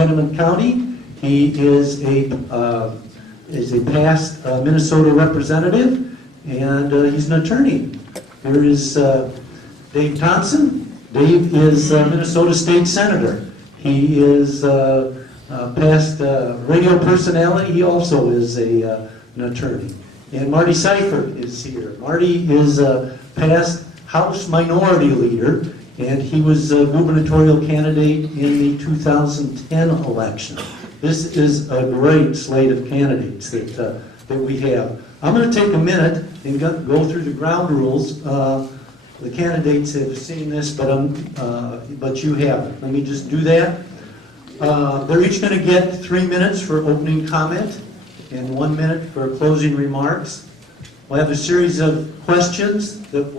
Hennepin County. He is a past Minnesota representative, and he's an attorney. Here is Dave Thompson. Dave is Minnesota State Senator. He is past radio personality. He also is an attorney. And Marty Seifert is here. Marty is a past House Minority Leader, and he was a gubernatorial candidate in the 2010 election. This is a great slate of candidates that we have. I'm going to take a minute and go through the ground rules. The candidates have seen this, but you haven't. Let me just do that. They're each going to get 3 minutes for opening comment and 1 minute for closing remarks. We'll have a series of questions that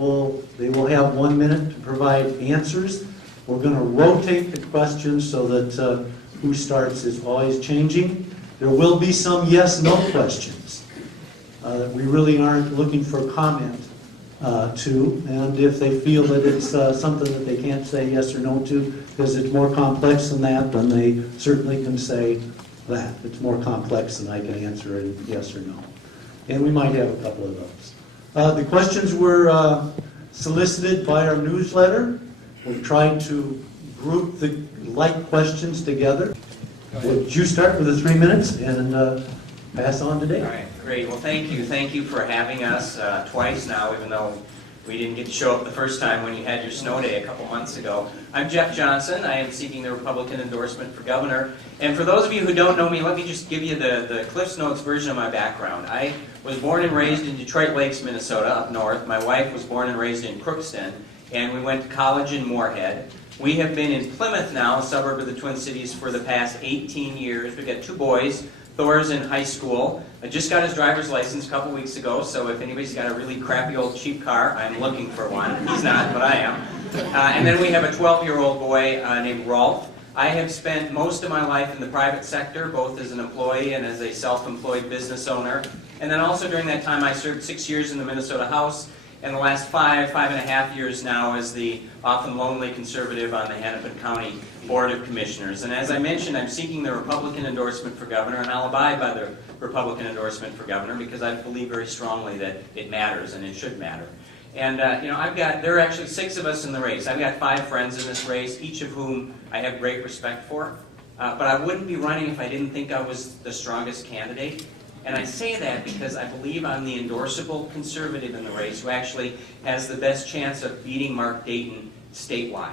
they will have 1 minute to provide answers. We're going to rotate the questions so that who starts is always changing. There will be some yes/no questions that we really aren't looking for comment to, and if they feel that it's something that they can't say yes or no to because it's more complex than that, then they certainly can say that. It's more complex than I can answer it yes or no. And we might have a couple of those. The questions were solicited by our newsletter. We've tried to group the like questions together. Would you start with the 3 minutes and pass on to Dave? All right, great. Well, thank you. Thank you for having us twice now, even though we didn't get to show up the first time when you had your snow day a couple months ago. I'm Jeff Johnson. I am seeking the Republican endorsement for governor. And for those of you who don't know me, let me just give you the Cliff's Notes version of my background. I was born and raised in Detroit Lakes, Minnesota, up north. My wife was born and raised in Crookston, and we went to college in Moorhead. We have been in Plymouth now, a suburb of the Twin Cities, for the past 18 years. We've got 2 boys. Thor's in high school. I just got his driver's license a couple weeks ago, so if anybody's got a really crappy old cheap car, I'm looking for one. He's not, but I am. And then we have a 12-year-old boy named Rolf. I have spent most of my life in the private sector, both as an employee and as a self-employed business owner. And then also during that time, I served 6 years in the Minnesota House, and the last 5.5 years now as the often lonely conservative on the Hennepin County Board of Commissioners. And as I mentioned, I'm seeking the Republican endorsement for governor, and I'll abide by the Republican endorsement for governor because I believe very strongly that it matters and it should matter. And there are actually 6 of us in the race. I've got 5 friends in this race, each of whom I have great respect for. But I wouldn't be running if I didn't think I was the strongest candidate. And I say that because I believe I'm the endorsable conservative in the race who actually has the best chance of beating Mark Dayton statewide.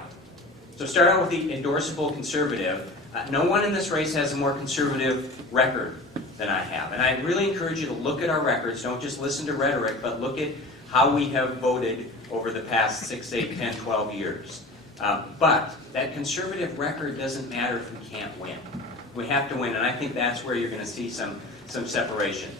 So start out with the endorsable conservative. No one in this race has a more conservative record than I have. And I really encourage you to look at our records. Don't just listen to rhetoric, but look at how we have voted over the past 6, 8, 10, 12 years. But that conservative record doesn't matter if we can't win. We have to win, and I think that's where you're going to see some separation.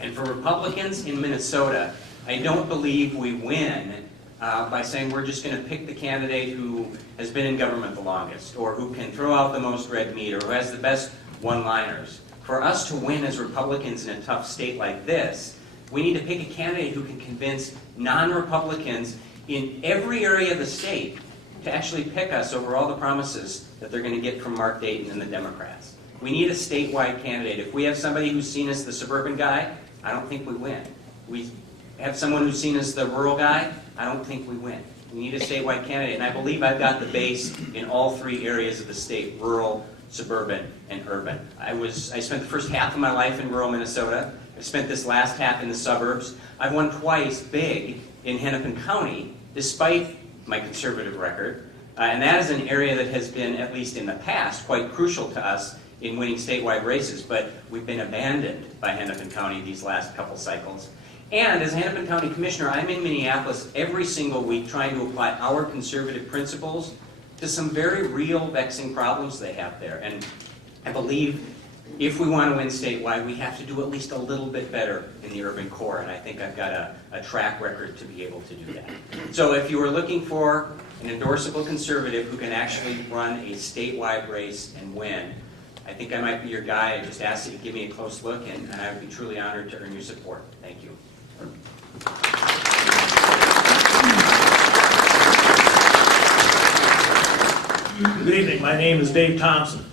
And for Republicans in Minnesota, I don't believe we win by saying we're just going to pick the candidate who has been in government the longest, or who can throw out the most red meat, or who has the best one-liners. For us to win as Republicans in a tough state like this, we need to pick a candidate who can convince non-Republicans in every area of the state to actually pick us over all the promises that they're going to get from Mark Dayton and the Democrats. We need a statewide candidate. If we have somebody who's seen as the suburban guy, I don't think we win. We have someone who's seen as the rural guy, I don't think we win. We need a statewide candidate, and I believe I've got the base in all 3 areas of the state: rural, suburban, and urban. I spent the first half of my life in rural Minnesota. I spent this last half in the suburbs. I've won twice big in Hennepin County, despite my conservative record. And that is an area that has been, at least in the past, quite crucial to us in winning statewide races, but we've been abandoned by Hennepin County these last couple cycles. And as a Hennepin County Commissioner, I'm in Minneapolis every single week trying to apply our conservative principles to some very real vexing problems they have there. And I believe if we want to win statewide, we have to do at least a little bit better in the urban core, and I think I've got a track record to be able to do that. So if you are looking for an endorsable conservative who can actually run a statewide race and win, I think I might be your guy. I just ask that you give me a close look, and I would be truly honored to earn your support. Thank you. Good evening. My name is Dave Thompson.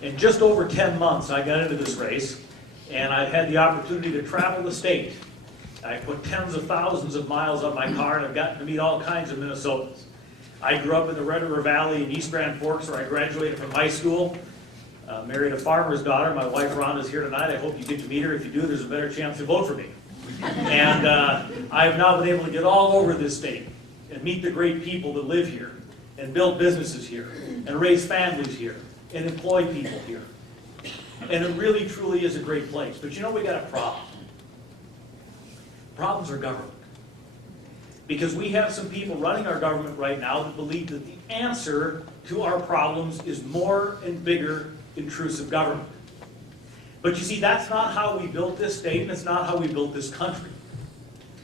In just over 10 months, I got into this race, and I had the opportunity to travel the state. I put tens of thousands of miles on my car, and I've gotten to meet all kinds of Minnesotans. I grew up in the Red River Valley in East Grand Forks, where I graduated from high school. Married a farmer's daughter. My wife Rhonda's here tonight. I hope you get to meet her. If you do, there's a better chance to vote for me. And I've now been able to get all over this state and meet the great people that live here, and build businesses here, and raise families here, and employ people here. And it really, truly is a great place. But you know, we got a problem. Problems are government. Because we have some people running our government right now that believe that the answer to our problems is more and bigger, intrusive government. But you see, that's not how we built this state, and it's not how we built this country.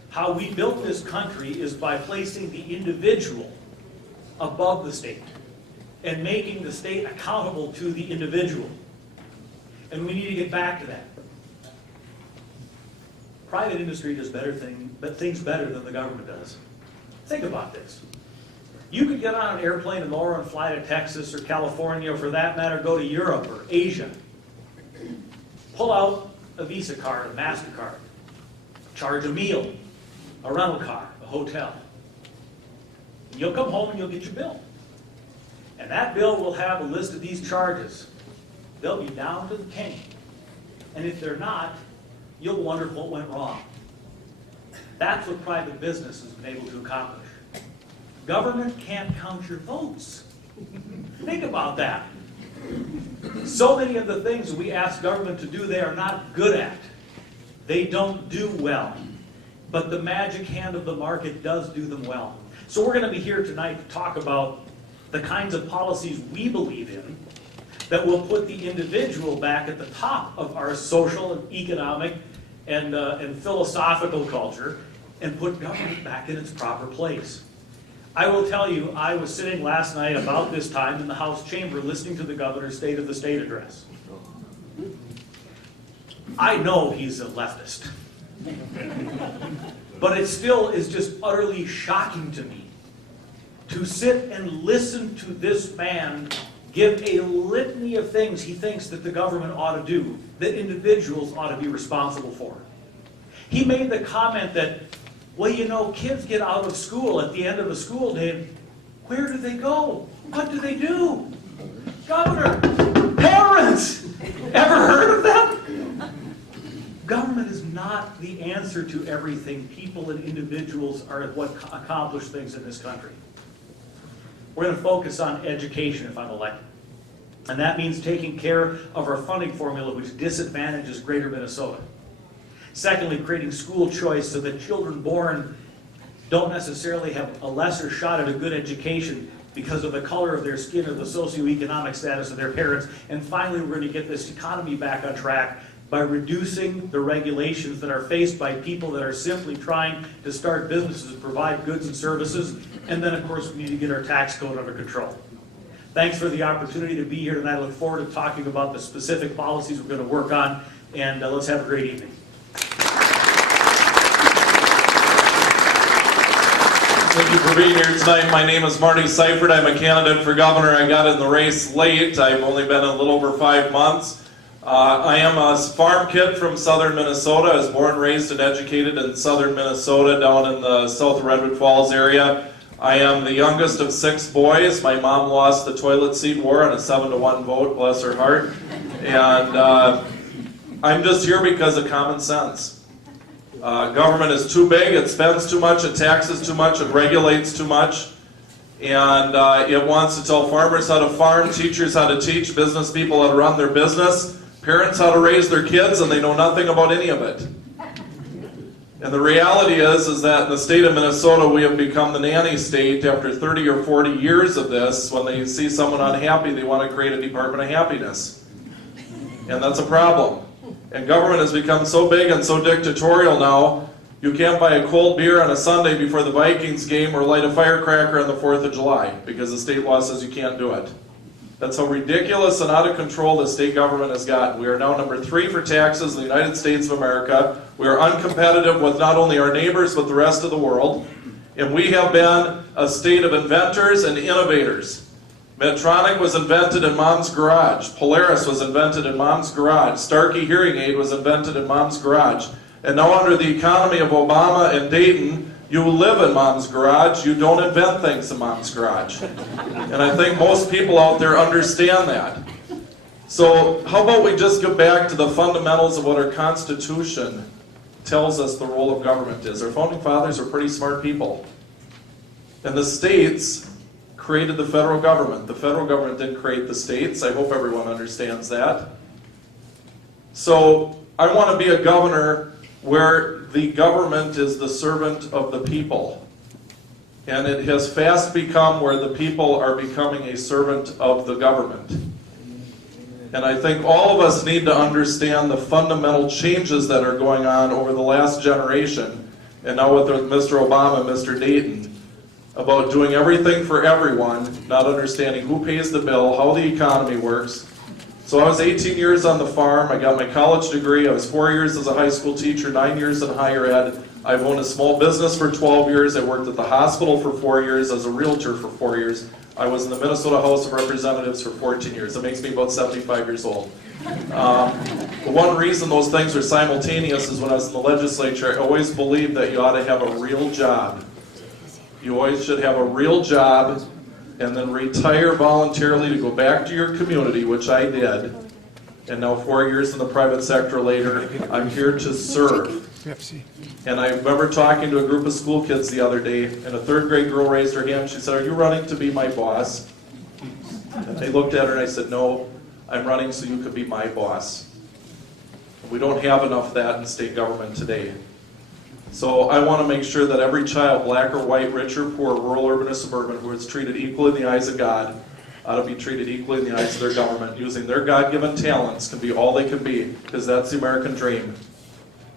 How we built this country is by placing the individual above the state and making the state accountable to the individual. And we need to get back to that. Private industry does things better than the government does. Think about this. You could get on an airplane tomorrow and fly to Texas or California, or for that matter, go to Europe or Asia. Pull out a Visa card, a MasterCard. Charge a meal, a rental car, a hotel. And you'll come home and you'll get your bill. And that bill will have a list of these charges. They'll be down to the penny. And if they're not, you'll wonder what went wrong. That's what private business has been able to accomplish. Government can't count your votes. Think about that. So many of the things that we ask government to do, they are not good at. They don't do well. But the magic hand of the market does do them well. So we're going to be here tonight to talk about the kinds of policies we believe in that will put the individual back at the top of our social and economic and philosophical culture, and put government back in its proper place. I will tell you, I was sitting last night about this time in the House chamber listening to the governor's State of the State address. I know he's a leftist, but it still is just utterly shocking to me to sit and listen to this man give a litany of things he thinks that the government ought to do, that individuals ought to be responsible for. He made the comment that, well, you know, kids get out of school at the end of a school day, and where do they go? What do they do? Governor, parents! Ever heard of them? Government is not the answer to everything. People and individuals are what accomplish things in this country. We're going to focus on education if I'm elected. And that means taking care of our funding formula, which disadvantages greater Minnesota. Secondly, creating school choice so that children born don't necessarily have a lesser shot at a good education because of the color of their skin or the socioeconomic status of their parents. And finally, we're going to get this economy back on track by reducing the regulations that are faced by people that are simply trying to start businesses and provide goods and services. And then, of course, we need to get our tax code under control. Thanks for the opportunity to be here tonight. I look forward to talking about the specific policies we're going to work on, and let's have a great evening. Thank you for being here tonight. My name is Marty Seifert. I'm a candidate for governor. I got in the race late. I've only been a little over 5 months. I am a farm kid from southern Minnesota. I was born, raised, and educated in southern Minnesota down in the south of Redwood Falls area. I am the youngest of 6 boys. My mom lost the toilet seat war on a 7-to-1 vote, bless her heart. And I'm just here because of common sense. Government is too big, it spends too much, it taxes too much, it regulates too much. And it wants to tell farmers how to farm, teachers how to teach, business people how to run their business, parents how to raise their kids, and they know nothing about any of it. And the reality is that in the state of Minnesota, we have become the nanny state after 30 or 40 years of this. When they see someone unhappy, they want to create a Department of Happiness. And that's a problem. And government has become so big and so dictatorial now, you can't buy a cold beer on a Sunday before the Vikings game or light a firecracker on the 4th of July because the state law says you can't do it. That's how ridiculous and out of control the state government has gotten. We are now number 3 for taxes in the United States of America. We are uncompetitive with not only our neighbors but the rest of the world. And we have been a state of inventors and innovators. Medtronic was invented in mom's garage. Polaris was invented in mom's garage. Starkey hearing aid was invented in mom's garage. And now under the economy of Obama and Dayton, you live in mom's garage. You don't invent things in mom's garage. And I think most people out there understand that. So how about we just get back to the fundamentals of what our Constitution tells us the role of government is. Our founding fathers are pretty smart people. And the states created the federal government. The federal government didn't create the states. I hope everyone understands that. So I want to be a governor where the government is the servant of the people. And it has fast become where the people are becoming a servant of the government. And I think all of us need to understand the fundamental changes that are going on over the last generation, and now with Mr. Obama and Mr. Dayton, about doing everything for everyone, not understanding who pays the bill, how the economy works. So I was 18 years on the farm. I got my college degree. I was 4 years as a high school teacher, 9 years in higher ed. I've owned a small business for 12 years. I worked at the hospital for 4 years, as a realtor for 4 years. I was in the Minnesota House of Representatives for 14 years. That makes me about 75 years old. The one reason those things are simultaneous is when I was in the legislature, I always believed that you ought to have a real job. You always should have a real job and then retire voluntarily to go back to your community, which I did. And now 4 years in the private sector later, I'm here to serve. And I remember talking to a group of school kids the other day, and a third grade girl raised her hand. She said, "Are you running to be my boss?" And I looked at her and I said, "No, I'm running so you could be my boss." We don't have enough of that in state government today. So I want to make sure that every child, black or white, rich or poor, rural, urban or suburban, who is treated equally in the eyes of God, ought to be treated equally in the eyes of their government, using their God-given talents can be all they can be, because that's the American dream.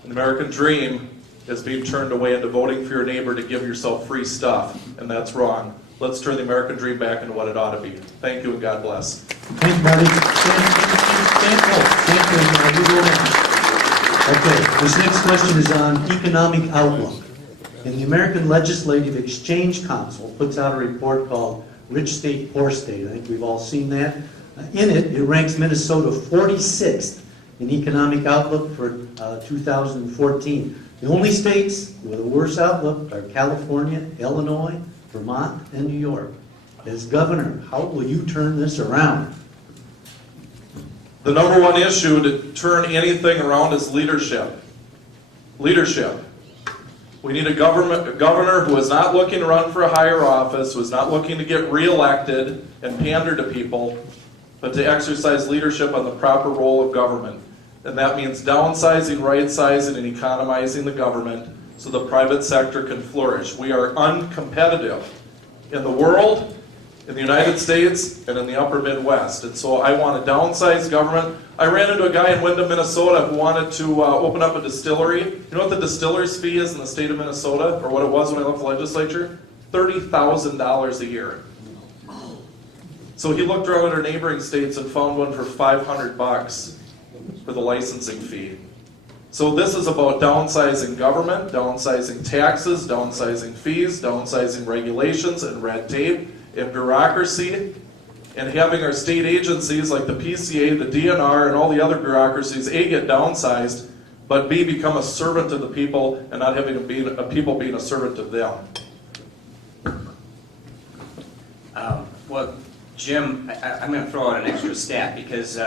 The American dream is being turned away into voting for your neighbor to give yourself free stuff, and that's wrong. Let's turn the American dream back into what it ought to be. Thank you, and God bless. Thank you, Marty. Thank you. Okay, this next question is on economic outlook. And the American Legislative Exchange Council puts out a report called Rich State, Poor State. I think we've all seen that. In it, it ranks Minnesota 46th in economic outlook for 2014. The only states with a worse outlook are California, Illinois, Vermont, and New York. As governor, how will you turn this around? The number one issue to turn anything around is leadership. Leadership. We need a governor who is not looking to run for a higher office, who is not looking to get reelected and pander to people, but to exercise leadership on the proper role of government. And that means downsizing, right-sizing, and economizing the government so the private sector can flourish. We are uncompetitive in the world, in the United States, and in the upper Midwest. And so I want to downsize government. I ran into a guy in Wyndham, Minnesota who wanted to open up a distillery. You know what the distiller's fee is in the state of Minnesota, or what it was when I left the legislature? $30,000 a year. So he looked around at our neighboring states and found one for $500 for the licensing fee. So this is about downsizing government, downsizing taxes, downsizing fees, downsizing regulations and red tape and bureaucracy, and having our state agencies like the PCA, the DNR, and all the other bureaucracies, A, get downsized, but B, become a servant of the people and not having a people being a servant of them. Well, Jim, I'm going to throw out an extra stat because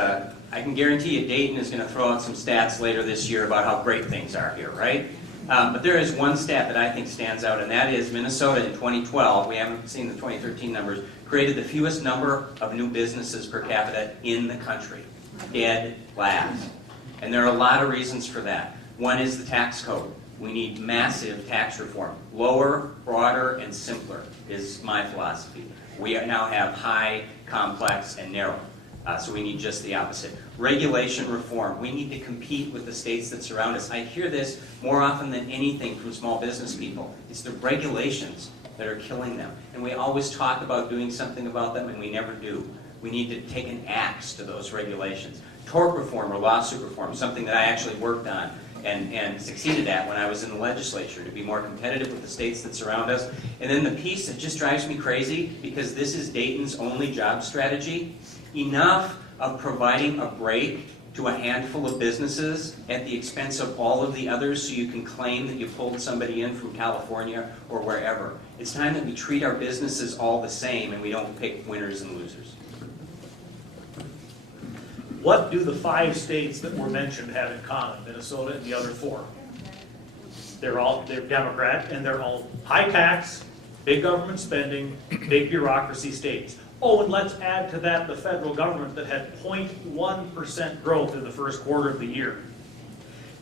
I can guarantee you Dayton is going to throw out some stats later this year about how great things are here, right? But there is one stat that I think stands out, and that is Minnesota in 2012, we haven't seen the 2013 numbers, created the fewest number of new businesses per capita in the country. Dead last. And there are a lot of reasons for that. One is the tax code. We need massive tax reform. Lower, broader, and simpler is my philosophy. We now have high, complex, and narrow. So we need just the opposite. Regulation reform. We need to compete with the states that surround us. I hear this more often than anything from small business people. It's the regulations that are killing them. And we always talk about doing something about them, and we never do. We need to take an axe to those regulations. Tort reform or lawsuit reform, something that I actually worked on and succeeded at when I was in the legislature, to be more competitive with the states that surround us. And then the piece that just drives me crazy, because this is Dayton's only job strategy, enough of providing a break to a handful of businesses at the expense of all of the others so you can claim that you pulled somebody in from California or wherever. It's time that we treat our businesses all the same and we don't pick winners and losers. What do the 5 states that were mentioned have in common, Minnesota and the other 4? They're Democrat, and they're all high tax, big government spending, big bureaucracy states. Oh, and let's add to that the federal government that had 0.1% growth in the first quarter of the year.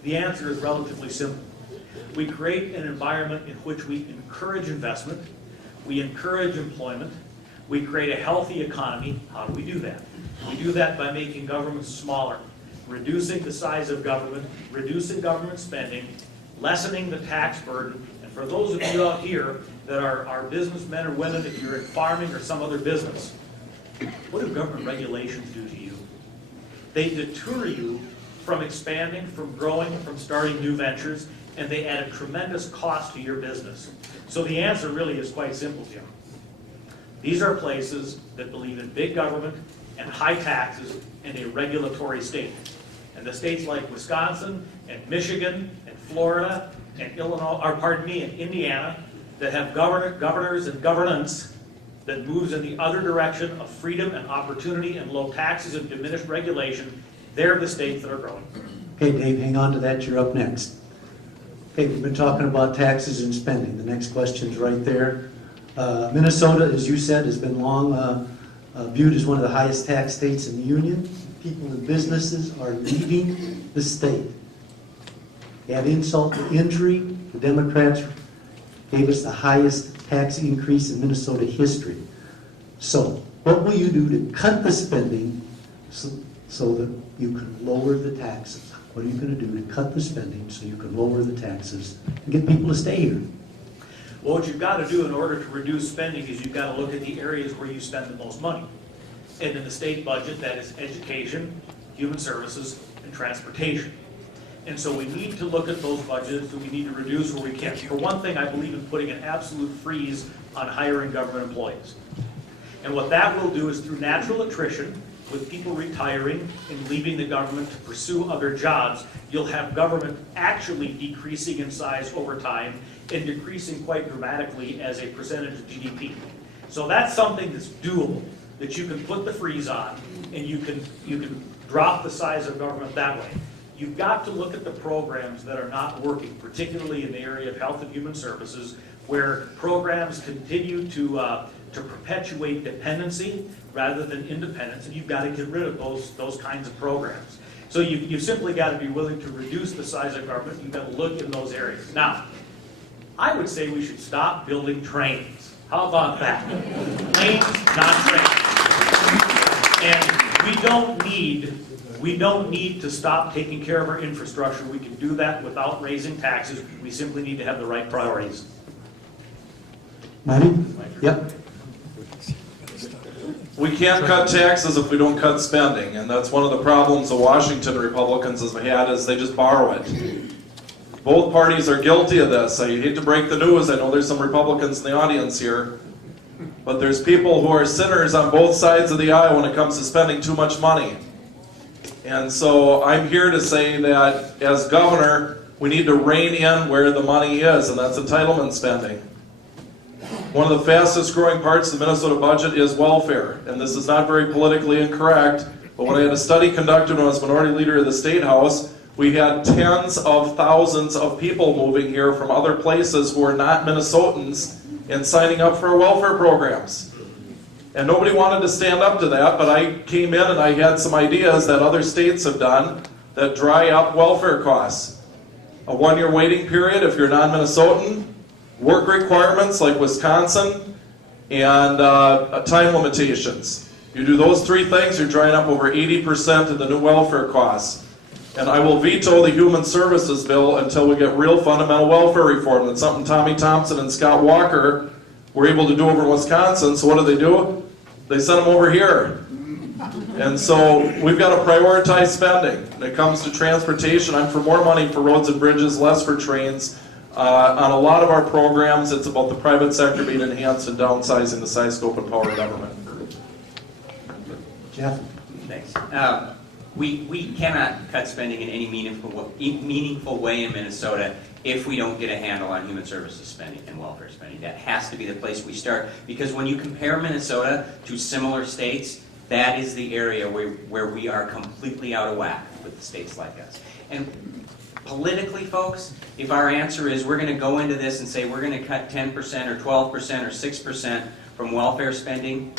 The answer is relatively simple. We create an environment in which we encourage investment, we encourage employment, we create a healthy economy. How do we do that? We do that by making government smaller, reducing the size of government, reducing government spending, lessening the tax burden. And for those of you out here that are businessmen or women, if you're in farming or some other business, what do government regulations do to you? They deter you from expanding, from growing, from starting new ventures, and they add a tremendous cost to your business. So the answer really is quite simple, Jim. These are places that believe in big government and high taxes and a regulatory state. And the states like Wisconsin and Michigan and Florida and Illinois, or pardon me, and Indiana, that have governors and governance that moves in the other direction of freedom and opportunity and low taxes and diminished regulation, they're the states that are growing. Okay, Dave, hang on to that. You're up next. Okay, we've been talking about taxes and spending. The next question's right there. Minnesota, as you said, has been long viewed as one of the highest tax states in the union. People and businesses are leaving the state. Add insult to injury, the Democrats gave us the highest tax increase in Minnesota history. So, what will you do to cut the spending so that you can lower the taxes? What are you going to do to cut the spending so you can lower the taxes and get people to stay here? Well, what you've got to do in order to reduce spending is you've got to look at the areas where you spend the most money. And in the state budget, that is education, human services, and transportation. And so we need to look at those budgets, and we need to reduce where we can. For one thing, I believe in putting an absolute freeze on hiring government employees. And what that will do is through natural attrition, with people retiring and leaving the government to pursue other jobs, you'll have government actually decreasing in size over time and decreasing quite dramatically as a percentage of GDP. So that's something that's doable, that you can put the freeze on and you can drop the size of government that way. You've got to look at the programs that are not working, particularly in the area of health and human services, where programs continue to perpetuate dependency rather than independence, and you've got to get rid of those kinds of programs. So you've simply got to be willing to reduce the size of government. You've got to look in those areas. Now, I would say we should stop building trains. How about that? Planes, not trains. And we don't need to stop taking care of our infrastructure. We can do that without raising taxes. We simply need to have the right priorities. Marty? Yep. We can't cut taxes if we don't cut spending, and that's one of the problems the Washington Republicans have had, is they just borrow it. Both parties are guilty of this. I hate to break the news. I know there's some Republicans in the audience here, but there's people who are sinners on both sides of the aisle when it comes to spending too much money. And so I'm here to say that as governor, we need to rein in where the money is, and that's entitlement spending. One of the fastest growing parts of the Minnesota budget is welfare, and this is not very politically incorrect, but when I had a study conducted when I was minority leader of the State House, we had tens of thousands of people moving here from other places who are not Minnesotans and signing up for welfare programs. And nobody wanted to stand up to that, but I came in and I had some ideas that other states have done that dry up welfare costs. A 1-year waiting period if you're non-Minnesotan, work requirements like Wisconsin, and time limitations. You do those 3 things, you're drying up over 80% of the new welfare costs. And I will veto the human services bill until we get real fundamental welfare reform. That's something Tommy Thompson and Scott Walker were able to do over in Wisconsin. So what do? They sent them over here. And so we've got to prioritize spending. When it comes to transportation, I'm for more money for roads and bridges, less for trains. On a lot of our programs, it's about the private sector being enhanced and downsizing the size, scope, and power of government. Jeff? Thanks. We cannot cut spending in any meaningful way in Minnesota if we don't get a handle on human services spending and welfare spending. That has to be the place we start, because when you compare Minnesota to similar states, that is the area where we are completely out of whack with the states like us. And politically, folks, if our answer is we're going to go into this and say we're going to cut 10% or 12% or 6% from welfare spending,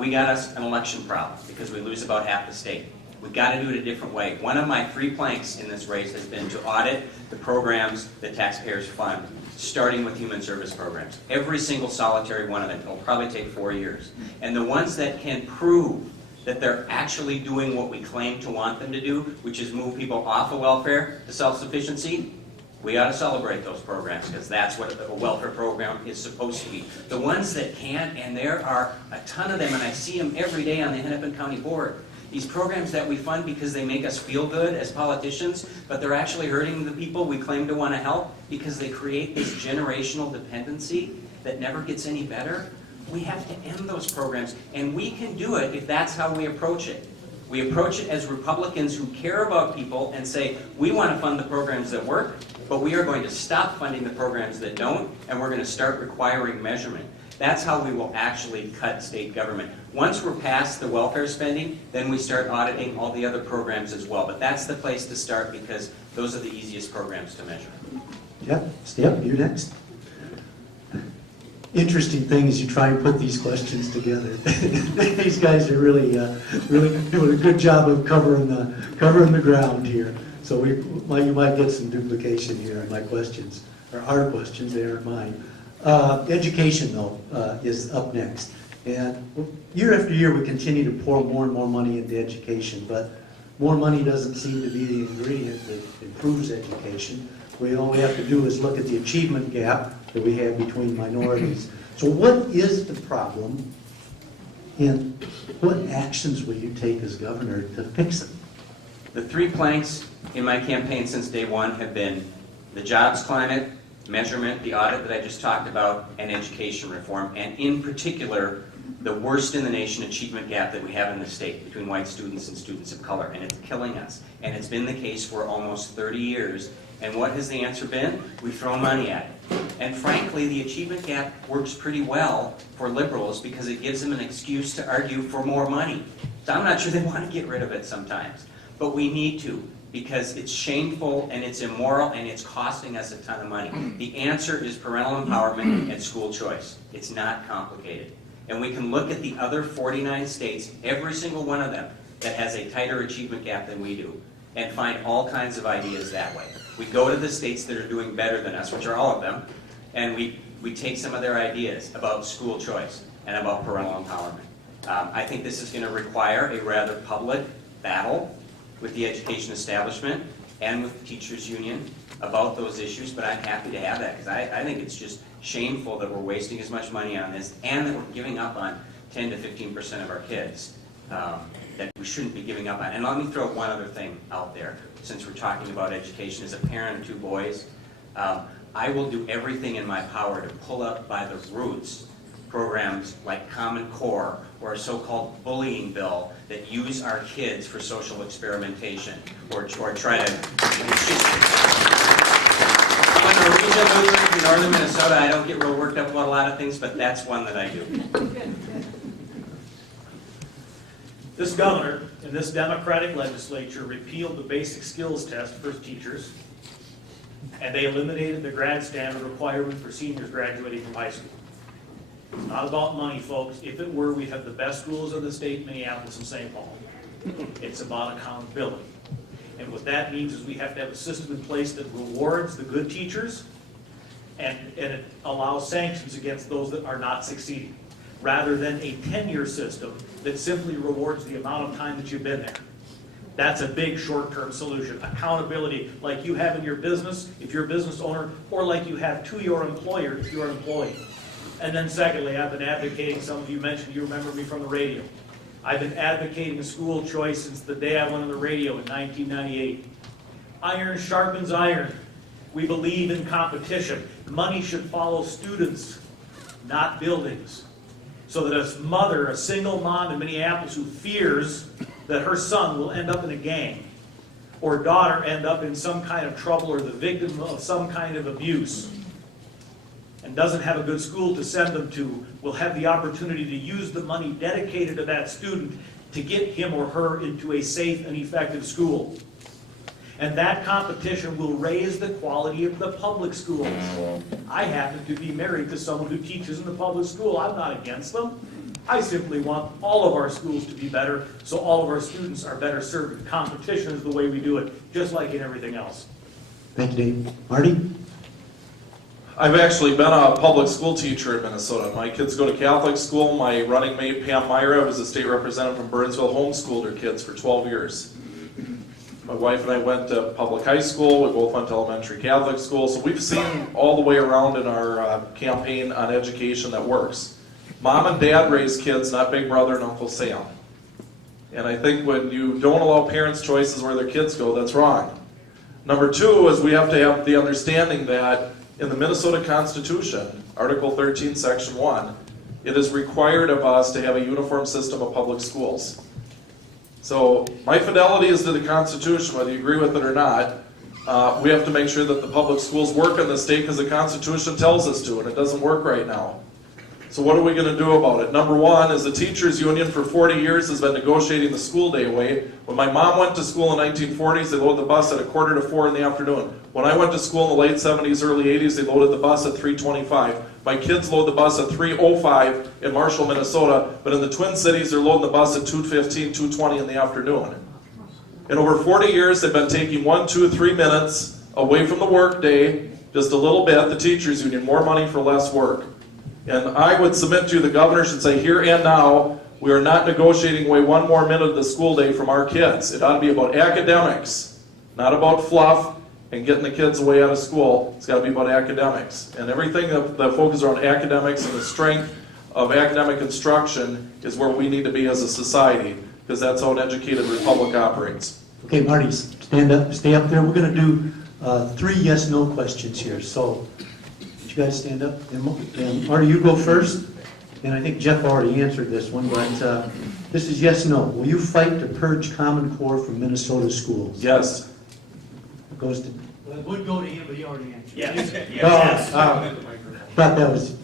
we got us an election problem because we lose about half the state. We've got to do it a different way. One of my 3 planks in this race has been to audit the programs that taxpayers fund, starting with human service programs. Every single solitary one of them. It'll probably take 4 years. And the ones that can prove that they're actually doing what we claim to want them to do, which is move people off of welfare to self-sufficiency, we ought to celebrate those programs, because that's what a welfare program is supposed to be. The ones that can't, and there are a ton of them, and I see them every day on the Hennepin County Board. These programs that we fund because they make us feel good as politicians, but they're actually hurting the people we claim to want to help because they create this generational dependency that never gets any better. We have to end those programs, and we can do it if that's how we approach it. We approach it as Republicans who care about people and say, we want to fund the programs that work, but we are going to stop funding the programs that don't, and we're going to start requiring measurement. That's how we will actually cut state government. Once we're past the welfare spending, then we start auditing all the other programs as well. But that's the place to start, because those are the easiest programs to measure. Yep, Steve, you're next. Interesting thing is you try and put these questions together. These guys are really doing a good job of covering the ground here. So you might get some duplication here in my questions, or our questions. They aren't mine. Education, though, is up next. And year after year, we continue to pour more and more money into education, but more money doesn't seem to be the ingredient that improves education. All we have to do is look at the achievement gap that we have between minorities. So what is the problem, and what actions will you take as governor to fix it? The 3 planks in my campaign since day one have been the jobs climate, measurement, the audit that I just talked about, and education reform, and in particular, the worst in the nation achievement gap that we have in the state between white students and students of color, and it's killing us. And it's been the case for almost 30 years. And what has the answer been? We throw money at it. And frankly, the achievement gap works pretty well for liberals because it gives them an excuse to argue for more money. So I'm not sure they want to get rid of it sometimes. But we need to, because it's shameful and it's immoral and it's costing us a ton of money. The answer is parental empowerment and school choice. It's not complicated. And we can look at the other 49 states, every single one of them, that has a tighter achievement gap than we do, and find all kinds of ideas that way. We go to the states that are doing better than us, which are all of them, and we take some of their ideas about school choice and about parental empowerment. I think this is going to require a rather public battle with the education establishment and with the teachers union about those issues, but I'm happy to have that, because I think it's just shameful that we're wasting as much money on this and that we're giving up on 10 to 15% of our kids that we shouldn't be giving up on. And let me throw one other thing out there, since we're talking about education. As a parent of 2 boys, I will do everything in my power to pull up by the roots programs like Common Core or a so-called bullying bill that use our kids for social experimentation or try to... I'm a Norwegian Lutheran in northern Minnesota. I don't get real worked up about a lot of things, but that's one that I do. This governor and this Democratic legislature repealed the basic skills test for teachers, and they eliminated the grad standard requirement for seniors graduating from high school. It's not about money, folks. If it were, we'd have the best schools in the state, Minneapolis and St. Paul. It's about accountability. And what that means is we have to have a system in place that rewards the good teachers, and it allows sanctions against those that are not succeeding, rather than a tenure system that simply rewards the amount of time that you've been there. That's a big short-term solution. Accountability, like you have in your business, if you're a business owner, or like you have to your employer if you're an employee. And then secondly, I've been advocating, some of you mentioned, you remember me from the radio. I've been advocating school choice since the day I went on the radio in 1998. Iron sharpens iron. We believe in competition. Money should follow students, not buildings. So that a mother, a single mom in Minneapolis who fears that her son will end up in a gang or daughter end up in some kind of trouble or the victim of some kind of abuse and doesn't have a good school to send them to will have the opportunity to use the money dedicated to that student to get him or her into a safe and effective school. And that competition will raise the quality of the public schools. I happen to be married to someone who teaches in the public school. I'm not against them. I simply want all of our schools to be better so all of our students are better served. Competition is the way we do it, just like in everything else. Thank you, Dave. Marty? I've actually been a public school teacher in Minnesota. My kids go to Catholic school. My running mate, Pam Myra, was a state representative from Burnsville, homeschooled her kids for 12 years. My wife and I went to public high school. We both went to elementary Catholic school. So we've seen all the way around in our campaign on education that works. Mom and dad raise kids, not Big Brother and Uncle Sam. And I think when you don't allow parents choices where their kids go, that's wrong. Number two is we have to have the understanding that in the Minnesota Constitution, Article 13, Section 1, it is required of us to have a uniform system of public schools. So my fidelity is to the Constitution, whether you agree with it or not. We have to make sure that the public schools work in the state because the Constitution tells us to, and it doesn't work right now. So what are we going to do about it? Number one is the teachers union for 40 years has been negotiating the school day away. When my mom went to school in the 1940s, they loaded the bus at 3:45 in the afternoon. When I went to school in the late 70s, early 80s, they loaded the bus at 3:25. My kids load the bus at 3:05 in Marshall, Minnesota, but in the Twin Cities, they're loading the bus at 2:15, 2:20 in the afternoon. In over 40 years, they've been taking 1, 2, 3 minutes away from the work day, just a little bit, the teachers union, more money for less work. And I would submit to you, the governor should say, here and now, we are not negotiating away 1 more minute of the school day from our kids. It ought to be about academics, not about fluff and getting the kids away out of school. It's got to be about academics. And everything that focuses on academics and the strength of academic instruction is where we need to be as a society, because that's how an educated republic operates. Okay, Marty, stand up, stay up there. We're going to do 3 yes/no questions here. So, you guys stand up. And Marty, you go first. And I think Jeff already answered this one, but this is yes/no. Will you fight to purge Common Core from Minnesota schools? Yes. It goes to. Well, it would go to him, but he already answered. Yes. Thought that was.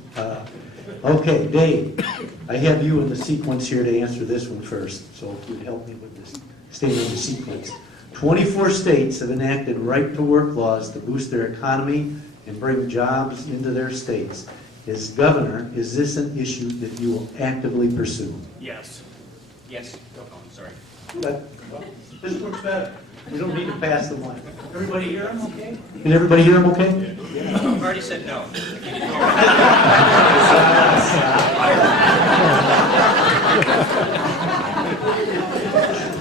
Okay, Dave. I have you in the sequence here to answer this one first. So if you'd help me with this, stay in the sequence. 24 states have enacted right-to-work laws to boost their economy and bring jobs into their states. As governor, is this an issue that you will actively pursue? Yes. Yes, go on, sorry. This works better. We don't need to pass the mic. Everybody hear him okay? Can everybody hear him okay? Marty said no.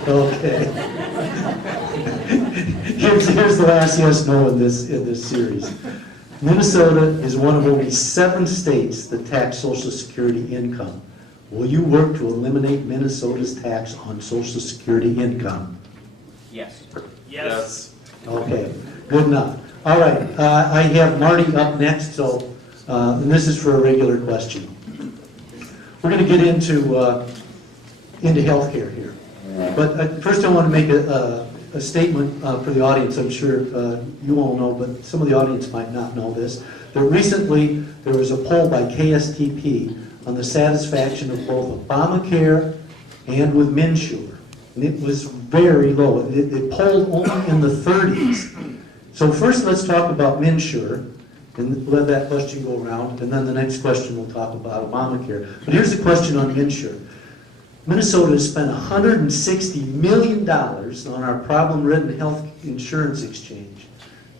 Okay. Here's the last yes/no in this series. Minnesota is one of only 7 states that tax Social Security income. Will you work to eliminate Minnesota's tax on Social Security income? Yes. Yes. Okay, good enough. All right, I have Marty up next, so, and this is for a regular question. We're going to get into healthcare here. But first I want to make a statement for the audience. I'm sure you all know, but some of the audience might not know this. That recently there was a poll by KSTP on the satisfaction of both Obamacare and with MNsure. And it was very low. It polled only in the 30s. So first let's talk about MNsure, and let that question go around, and then the next question we'll talk about Obamacare. But here's the question on MNsure. Minnesota has spent $160 million on our problem-ridden health insurance exchange.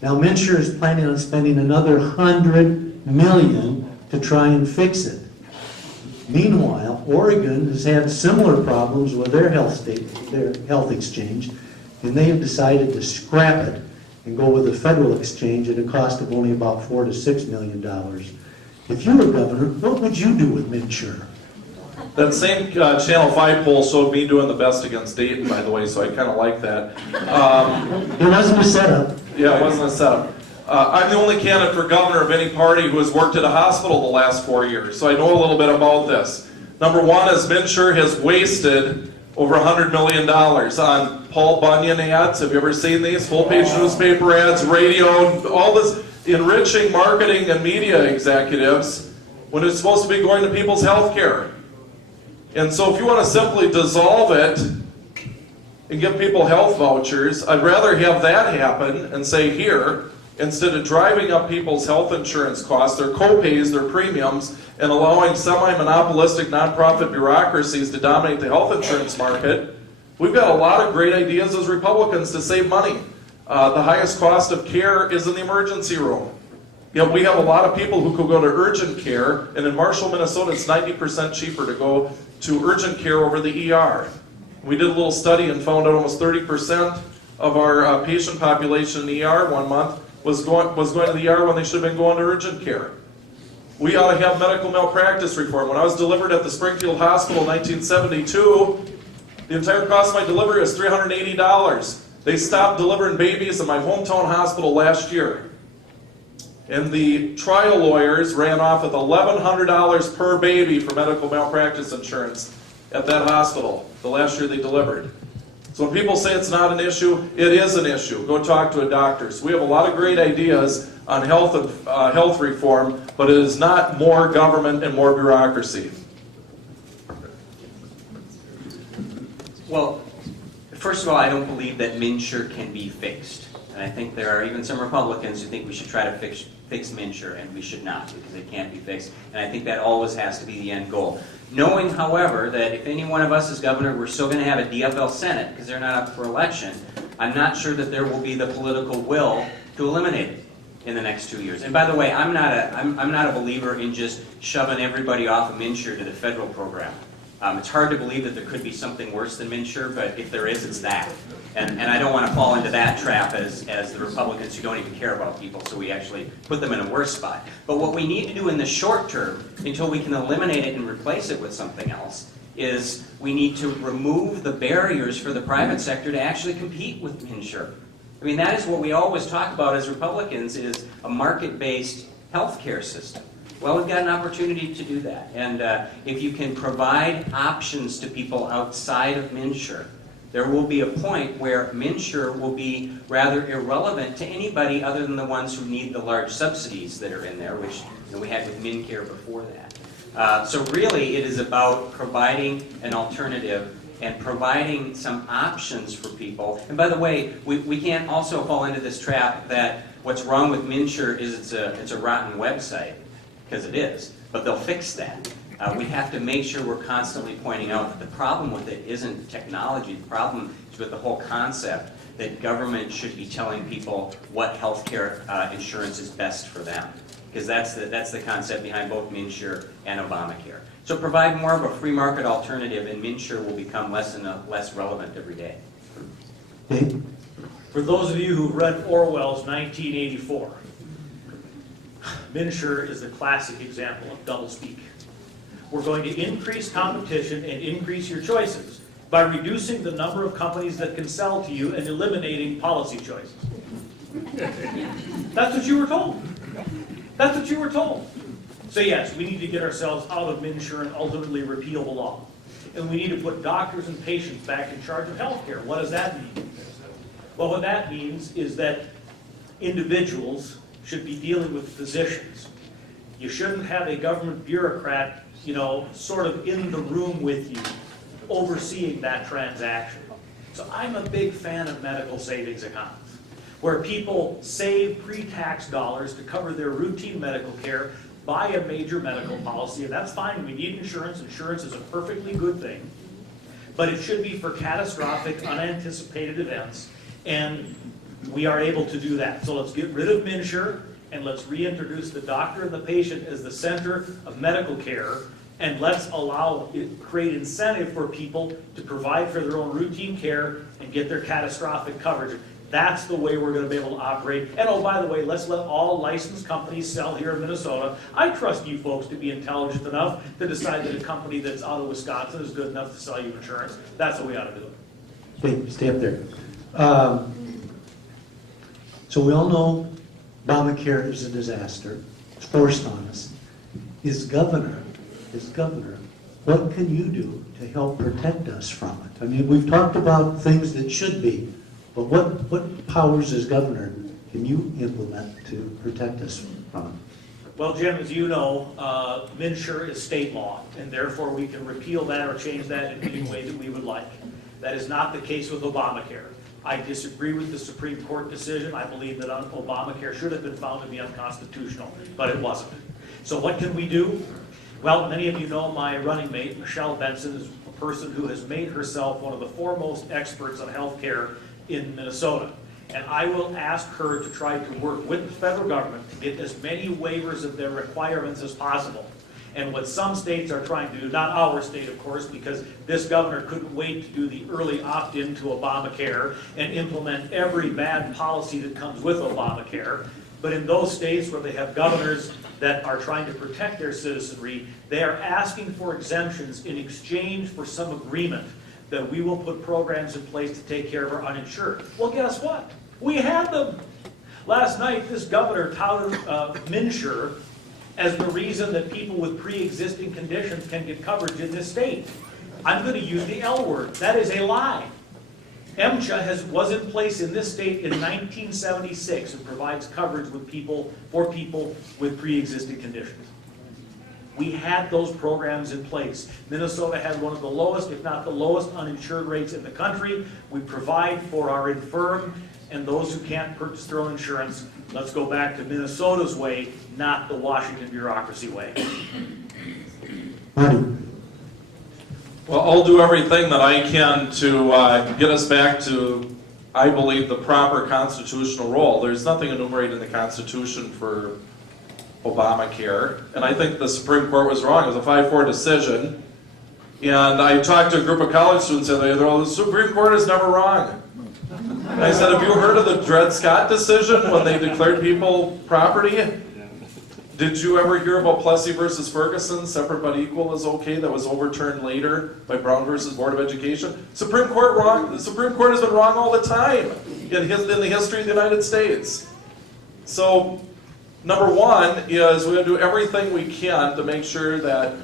Now, MNsure is planning on spending another $100 million to try and fix it. Meanwhile, Oregon has had similar problems with their health exchange, and they have decided to scrap it and go with a federal exchange at a cost of only about $4 to $6 million. If you were governor, what would you do with MNsure? That same Channel 5 poll showed me doing the best against Dayton, by the way, so I kind of like that. It wasn't a setup. Yeah, it wasn't a setup. I'm the only candidate for governor of any party who has worked at a hospital the last 4 years, so I know a little bit about this. Number one is MNsure has wasted over $100 million on Paul Bunyan ads. Have you ever seen these? Full-page newspaper ads, radio, all this enriching marketing and media executives when it's supposed to be going to people's health care. And so if you want to simply dissolve it and give people health vouchers, I'd rather have that happen and say here, instead of driving up people's health insurance costs, their co-pays, their premiums, and allowing semi-monopolistic nonprofit bureaucracies to dominate the health insurance market, we've got a lot of great ideas as Republicans to save money. The highest cost of care is in the emergency room. Yet we have a lot of people who could go to urgent care, and in Marshall, Minnesota, it's 90% cheaper to go to urgent care over the ER. We did a little study and found out almost 30% of our patient population in the ER 1 month was going to the ER when they should have been going to urgent care. We ought to have medical malpractice reform. When I was delivered at the Springfield Hospital in 1972, the entire cost of my delivery was $380. They stopped delivering babies in my hometown hospital last year. And the trial lawyers ran off with $1,100 per baby for medical malpractice insurance at that hospital the last year they delivered. So when people say it's not an issue, it is an issue. Go talk to a doctor. So we have a lot of great ideas on health and health reform, but it is not more government and more bureaucracy. Well, first of all, I don't believe that MNsure can be fixed. And I think there are even some Republicans who think we should try to fix MNsure, and we should not, because it can't be fixed. And I think that always has to be the end goal. Knowing, however, that if any one of us is governor, we're still going to have a DFL Senate, because they're not up for election, I'm not sure that there will be the political will to eliminate it in the next 2 years. And by the way, I'm not a believer in just shoving everybody off of MNsure to the federal program. It's hard to believe that there could be something worse than MNsure, but if there is, it's that. And I don't want to fall into that trap as the Republicans who don't even care about people, so we actually put them in a worse spot. But what we need to do in the short term, until we can eliminate it and replace it with something else, is we need to remove the barriers for the private sector to actually compete with MNsure. I mean, that is what we always talk about as Republicans, is a market-based healthcare system. Well, we've got an opportunity to do that. And if you can provide options to people outside of MNsure, there will be a point where MNsure will be rather irrelevant to anybody other than the ones who need the large subsidies that are in there, which we had with MNCare before that. So really, it is about providing an alternative and providing some options for people. And by the way, we can't also fall into this trap that what's wrong with MNsure is it's a rotten website, because it is, but they'll fix that. We have to make sure we're constantly pointing out that the problem with it isn't technology. The problem is with the whole concept that government should be telling people what healthcare insurance is best for them, because that's the concept behind both MNsure and Obamacare. So provide more of a free market alternative, and MNsure will become less and less relevant every day. Dave? For those of you who read Orwell's 1984, MNsure is the classic example of doublespeak. We're going to increase competition and increase your choices by reducing the number of companies that can sell to you and eliminating policy choices. That's what you were told. That's what you were told. So yes, we need to get ourselves out of MNsure and ultimately repeal the law. And we need to put doctors and patients back in charge of health care. What does that mean? Well, what that means is that individuals should be dealing with physicians. You shouldn't have a government bureaucrat, sort of in the room with you, overseeing that transaction. So I'm a big fan of medical savings accounts, where people save pre-tax dollars to cover their routine medical care, buy a major medical policy, and that's fine. We need insurance. Insurance is a perfectly good thing. But it should be for catastrophic, unanticipated events, and we are able to do that. So let's get rid of MNsure, and let's reintroduce the doctor and the patient as the center of medical care, and let's create incentive for people to provide for their own routine care and get their catastrophic coverage. That's the way we're gonna be able to operate. And oh, by the way, let's let all licensed companies sell here in Minnesota. I trust you folks to be intelligent enough to decide that a company that's out of Wisconsin is good enough to sell you insurance. That's what we ought to do. Stay up there. So we all know Obamacare is a disaster. It's forced on us. As governor, what can you do to help protect us from it? I mean, we've talked about things that should be, but what powers as governor can you implement to protect us from it? Well, Jim, as you know, MNsure is state law, and therefore we can repeal that or change that in any way that we would like. That is not the case with Obamacare. I disagree with the Supreme Court decision. I believe that Obamacare should have been found to be unconstitutional, but it wasn't. So what can we do? Well, many of you know my running mate, Michelle Benson, is a person who has made herself one of the foremost experts on health care in Minnesota. And I will ask her to try to work with the federal government to get as many waivers of their requirements as possible. And what some states are trying to do, not our state, of course, because this governor couldn't wait to do the early opt-in to Obamacare and implement every bad policy that comes with Obamacare. But in those states where they have governors that are trying to protect their citizenry, they are asking for exemptions in exchange for some agreement that we will put programs in place to take care of our uninsured. Well, guess what? We had them. Last night, this governor touted MNsure as the reason that people with pre-existing conditions can get coverage in this state. I'm going to use the L word. That is a lie. MCHA was in place in this state in 1976 and provides coverage for people with pre-existing conditions. We had those programs in place. Minnesota had one of the lowest, if not the lowest, uninsured rates in the country. We provide for our infirm and those who can't purchase their own insurance. Let's go back to Minnesota's way, not the Washington bureaucracy way. Marty? Well, I'll do everything that I can to get us back to, I believe, the proper constitutional role. There's nothing enumerated in the Constitution for Obamacare, and I think the Supreme Court was wrong. It was a 5-4 decision, and I talked to a group of college students the other day. They're all, the Supreme Court is never wrong. And I said, have you heard of the Dred Scott decision when they declared people property? Did you ever hear about Plessy versus Ferguson, separate but equal is okay, that was overturned later by Brown versus Board of Education? Supreme Court wrong. The Supreme Court has been wrong all the time in the history of the United States. So, number one is we're going to do everything we can to make sure that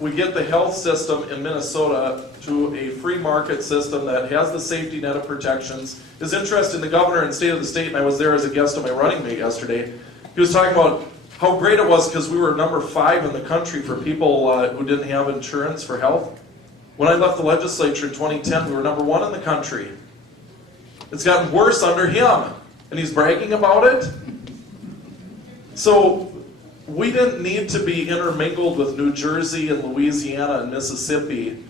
we get the health system in Minnesota to a free market system that has the safety net of protections. Is interested in the governor and state of the state, and I was there as a guest of my running mate yesterday. He was talking about how great it was because we were number 5 in the country for people who didn't have insurance for health. When I left the legislature in 2010, we were number 1 in the country. It's gotten worse under him, and he's bragging about it. So we didn't need to be intermingled with New Jersey and Louisiana and Mississippi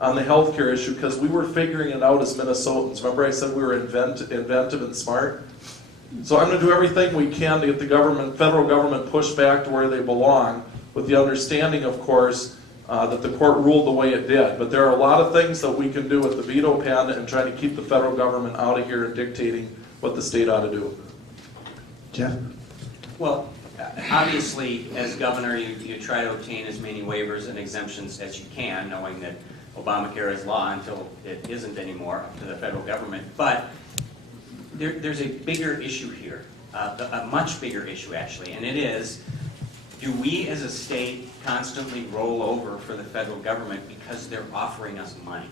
on the healthcare issue because we were figuring it out as Minnesotans. Remember I said we were inventive and smart? So I'm going to do everything we can to get the federal government pushed back to where they belong, with the understanding, of course, that the court ruled the way it did. But there are a lot of things that we can do with the veto pen and trying to keep the federal government out of here and dictating what the state ought to do. Jeff? Well, obviously, as governor, you try to obtain as many waivers and exemptions as you can, knowing that Obamacare is law until it isn't anymore up to the federal government. But there's a bigger issue here, a much bigger issue actually, and it is, do we as a state constantly roll over for the federal government because they're offering us money?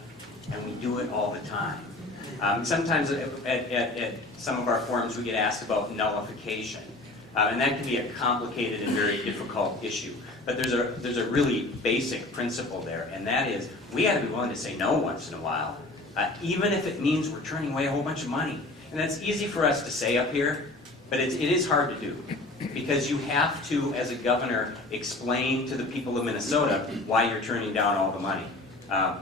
And we do it all the time. Sometimes at some of our forums we get asked about nullification. And that can be a complicated and very difficult issue. But there's a really basic principle there, and that is we got to be willing to say no once in a while, even if it means we're turning away a whole bunch of money. And that's easy for us to say up here, but it is hard to do. Because you have to, as a governor, explain to the people of Minnesota why you're turning down all the money.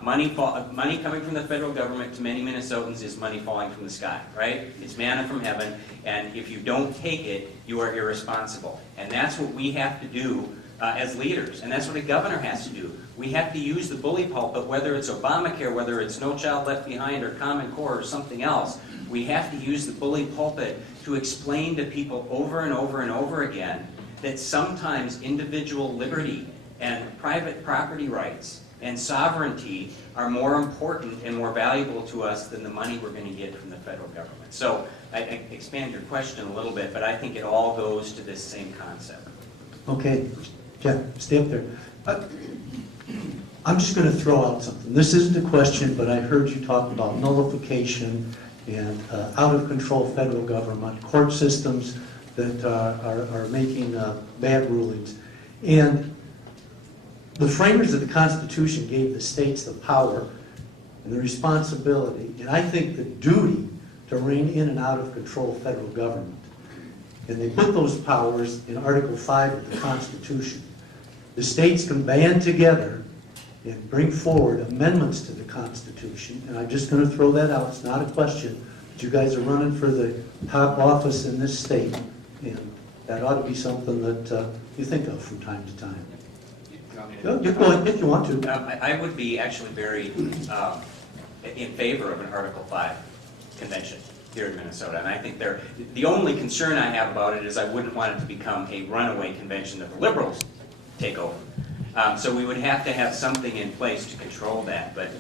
Money coming from the federal government to many Minnesotans is money falling from the sky, right? It's manna from heaven, and if you don't take it, you are irresponsible. And that's what we have to do as leaders, and that's what a governor has to do. We have to use the bully pulpit, whether it's Obamacare, whether it's No Child Left Behind or Common Core or something else. We have to use the bully pulpit to explain to people over and over and over again that sometimes individual liberty and private property rights and sovereignty are more important and more valuable to us than the money we're going to get from the federal government. So I expand your question a little bit, but I think it all goes to this same concept. Okay, Jeff, stay up there. I'm just going to throw out something. This isn't a question, but I heard you talk about nullification and out-of-control federal government, court systems that are making bad rulings. And the framers of the Constitution gave the states the power and the responsibility, and I think the duty, to rein in and out of control federal government. And they put those powers in Article 5 of the Constitution. The states can band together and bring forward amendments to the Constitution, and I'm just going to throw that out. It's not a question, but you guys are running for the top office in this state, and that ought to be something that you think of from time to time. You go ahead if you want to. I would be actually very in favor of an Article 5 convention here in Minnesota, and I think the only concern I have about it is I wouldn't want it to become a runaway convention that the liberals take over. So we would have to have something in place to control that. But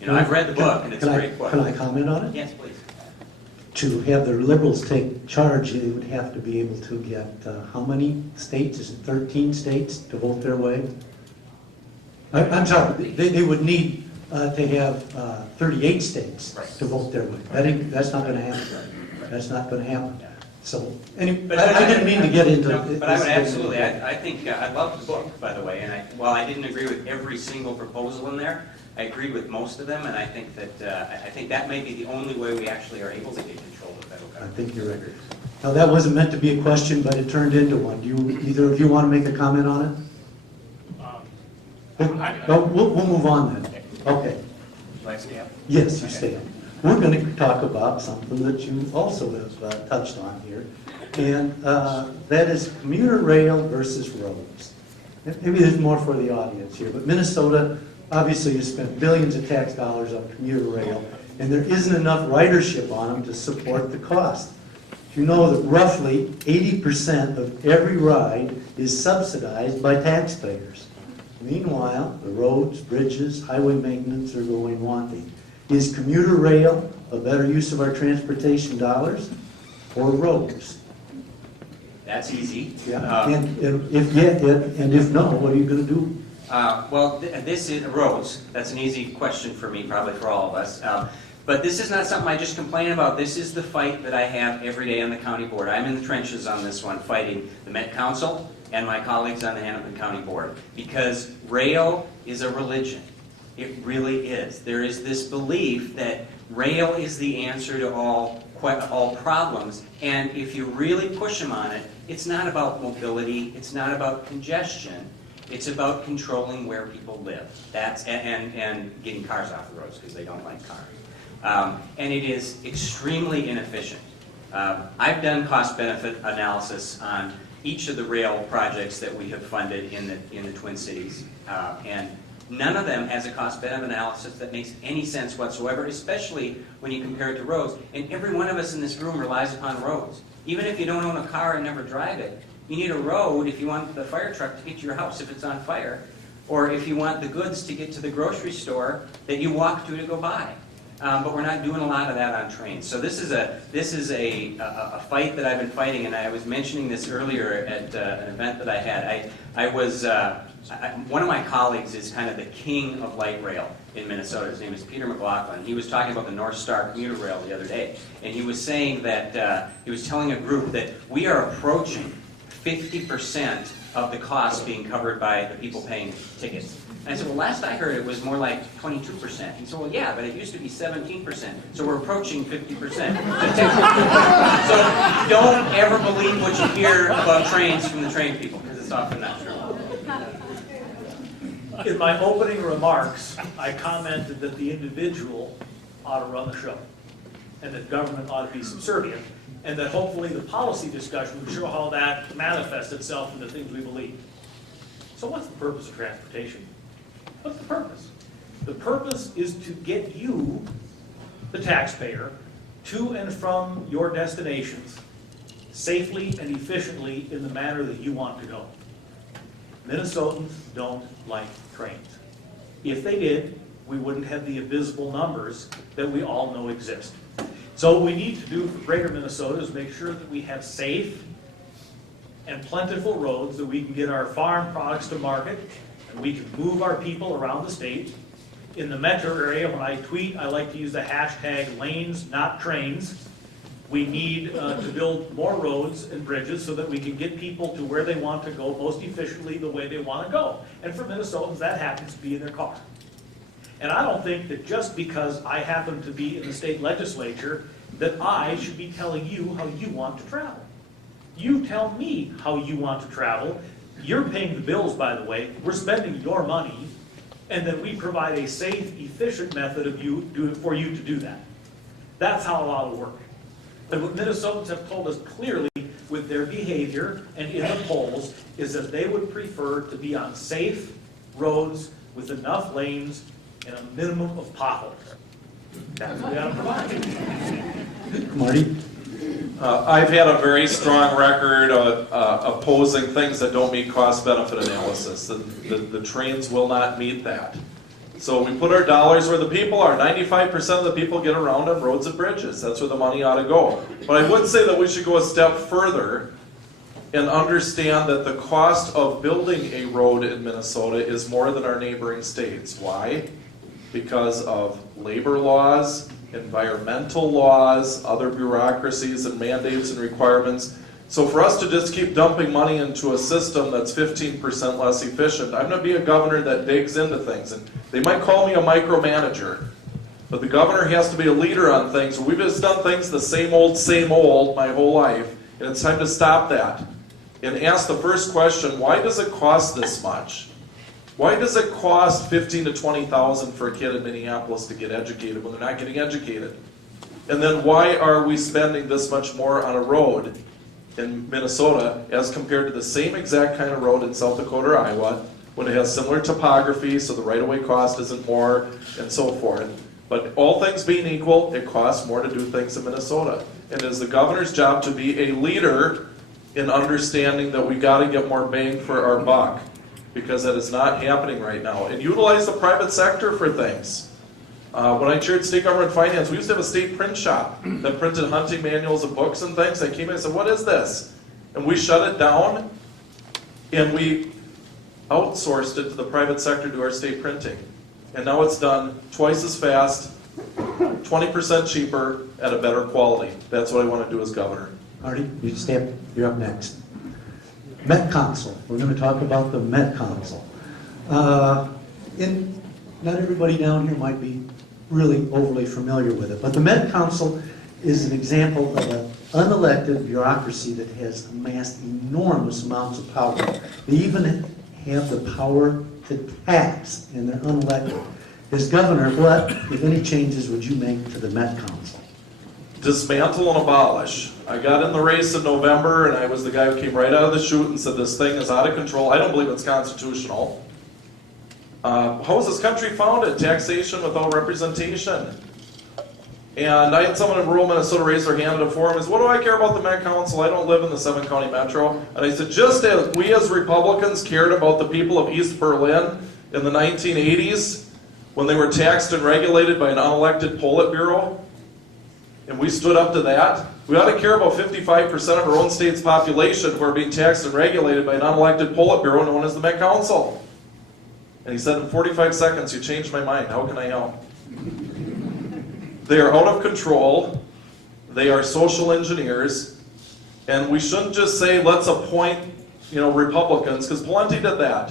you know, I've read the book, and it's a great book. Can I comment on it? Yes, please. To have the liberals take charge, they would have to be able to get how many states? Is it 13 states to vote their way? I'm sorry. They would need to have 38 states to vote their way. That's not going to happen. That's not going to happen. So, anyway, I didn't mean to get into it. But I would absolutely. I think I love the book, by the way. And while I didn't agree with every single proposal in there, I agreed with most of them. And I think that may be the only way we actually are able to get control of the federal government. I think you're right. Now, that wasn't meant to be a question, but it turned into one. Do either of you want to make a comment on it? No, we'll move on then. Okay. Shall I stay up? Yes, you stay up. We're going to talk about something that you also have touched on here, and that is commuter rail versus roads. Maybe there's more for the audience here, but Minnesota obviously has spent billions of tax dollars on commuter rail, and there isn't enough ridership on them to support the cost. You know that roughly 80% of every ride is subsidized by taxpayers. Meanwhile, the roads, bridges, highway maintenance are going wanting. Is commuter rail a better use of our transportation dollars, or roads? That's easy. Yeah. And if no, what are you going to do? Well, this is roads. That's an easy question for me, probably for all of us. But this is not something I just complain about. This is the fight that I have every day on the county board. I'm in the trenches on this one, fighting the Met Council and my colleagues on the Hennepin County Board. Because rail is a religion. It really is. There is this belief that rail is the answer to all problems. And if you really push them on it, it's not about mobility. It's not about congestion. It's about controlling where people live. And getting cars off the roads because they don't like cars. And it is extremely inefficient. I've done cost-benefit analysis on each of the rail projects that we have funded in the Twin Cities, and none of them has a cost-benefit analysis that makes any sense whatsoever, especially when you compare it to roads. And every one of us in this room relies upon roads. Even if you don't own a car and never drive it, you need a road if you want the fire truck to get to your house if it's on fire, or if you want the goods to get to the grocery store that you walk to go buy. But we're not doing a lot of that on trains. So this is a fight that I've been fighting, and I was mentioning this earlier at an event that I had. One of my colleagues is kind of the king of light rail in Minnesota. His name is Peter McLaughlin. He was talking about the North Star commuter rail the other day, and he was saying that he was telling a group that we are approaching 50% of the cost being covered by the people paying tickets. And I said, well, last I heard it was more like 22%. He said, well, yeah, but it used to be 17%. So we're approaching 50%. So don't ever believe what you hear about trains from the train people, because it's often not true. In my opening remarks, I commented that the individual ought to run the show, and that government ought to be subservient, and that hopefully the policy discussion would show how that manifests itself in the things we believe. So what's the purpose of transportation? What's the purpose? The purpose is to get you, the taxpayer, to and from your destinations safely and efficiently in the manner that you want to go. Minnesotans don't like trains. If they did, we wouldn't have the abysmal numbers that we all know exist. So what we need to do for greater Minnesota is make sure that we have safe and plentiful roads that we can get our farm products to market, and we can move our people around the state. In the metro area, when I tweet, I like to use the hashtag lanes, not trains. We need to build more roads and bridges so that we can get people to where they want to go most efficiently the way they want to go. And for Minnesotans, that happens to be in their car. And I don't think that just because I happen to be in the state legislature that I should be telling you how you want to travel. You tell me how you want to travel. You're paying the bills, by the way. We're spending your money, and then we provide a safe, efficient method for you to do that. That's how it ought to work. And what Minnesotans have told us clearly with their behavior and in the polls is that they would prefer to be on safe roads with enough lanes and a minimum of potholes. That's what we got to provide. Marty? I've had a very strong record opposing things that don't meet cost-benefit analysis. The trains will not meet that. So we put our dollars where the people are. 95% of the people get around on roads and bridges. That's where the money ought to go. But I would say that we should go a step further and understand that the cost of building a road in Minnesota is more than our neighboring states. Why? Because of labor laws, environmental laws, other bureaucracies and mandates and requirements. So for us to just keep dumping money into a system that's 15% less efficient, I'm going to be a governor that digs into things. And they might call me a micromanager, but the governor has to be a leader on things. We've just done things the same old my whole life, and it's time to stop that. And ask the first question, why does it cost this much? Why does it cost $15,000 to $20,000 for a kid in Minneapolis to get educated when they're not getting educated? And then why are we spending this much more on a road in Minnesota as compared to the same exact kind of road in South Dakota or Iowa when it has similar topography, so the right-of-way cost isn't more, and so forth? But all things being equal, it costs more to do things in Minnesota. And it is the governor's job to be a leader in understanding that we got to get more bang for our buck, because that is not happening right now. And utilize the private sector for things. When I chaired state government finance, we used to have a state print shop that printed hunting manuals and books and things. I came in and said, what is this? And we shut it down, and we outsourced it to the private sector to do our state printing. And now it's done twice as fast, 20% cheaper, at a better quality. That's what I want to do as governor. Marty, you stay up. You're up next. Met Council. We're going to talk about the Met Council. Not everybody down here might be really overly familiar with it, but the Met Council is an example of an unelected bureaucracy that has amassed enormous amounts of power. They even have the power to tax, and they're unelected. As governor, what, if any, changes would you make to the Met Council? Dismantle and abolish. I got in the race in November, and I was the guy who came right out of the chute and said this thing is out of control. I don't believe it's constitutional. How was this country founded? Taxation without representation. And I had someone in rural Minnesota raise their hand at a forum and said, what do I care about the Met Council? I don't live in the 7-county metro. And I said, just as we as Republicans cared about the people of East Berlin in the 1980s when they were taxed and regulated by an unelected Politburo, and we stood up to that, we ought to care about 55% of our own state's population who are being taxed and regulated by an unelected Politburo known as the Met Council. And he said, in 45 seconds, you changed my mind. How can I help? They are out of control. They are social engineers. And we shouldn't just say, let's appoint, Republicans, because Pawlenty did that.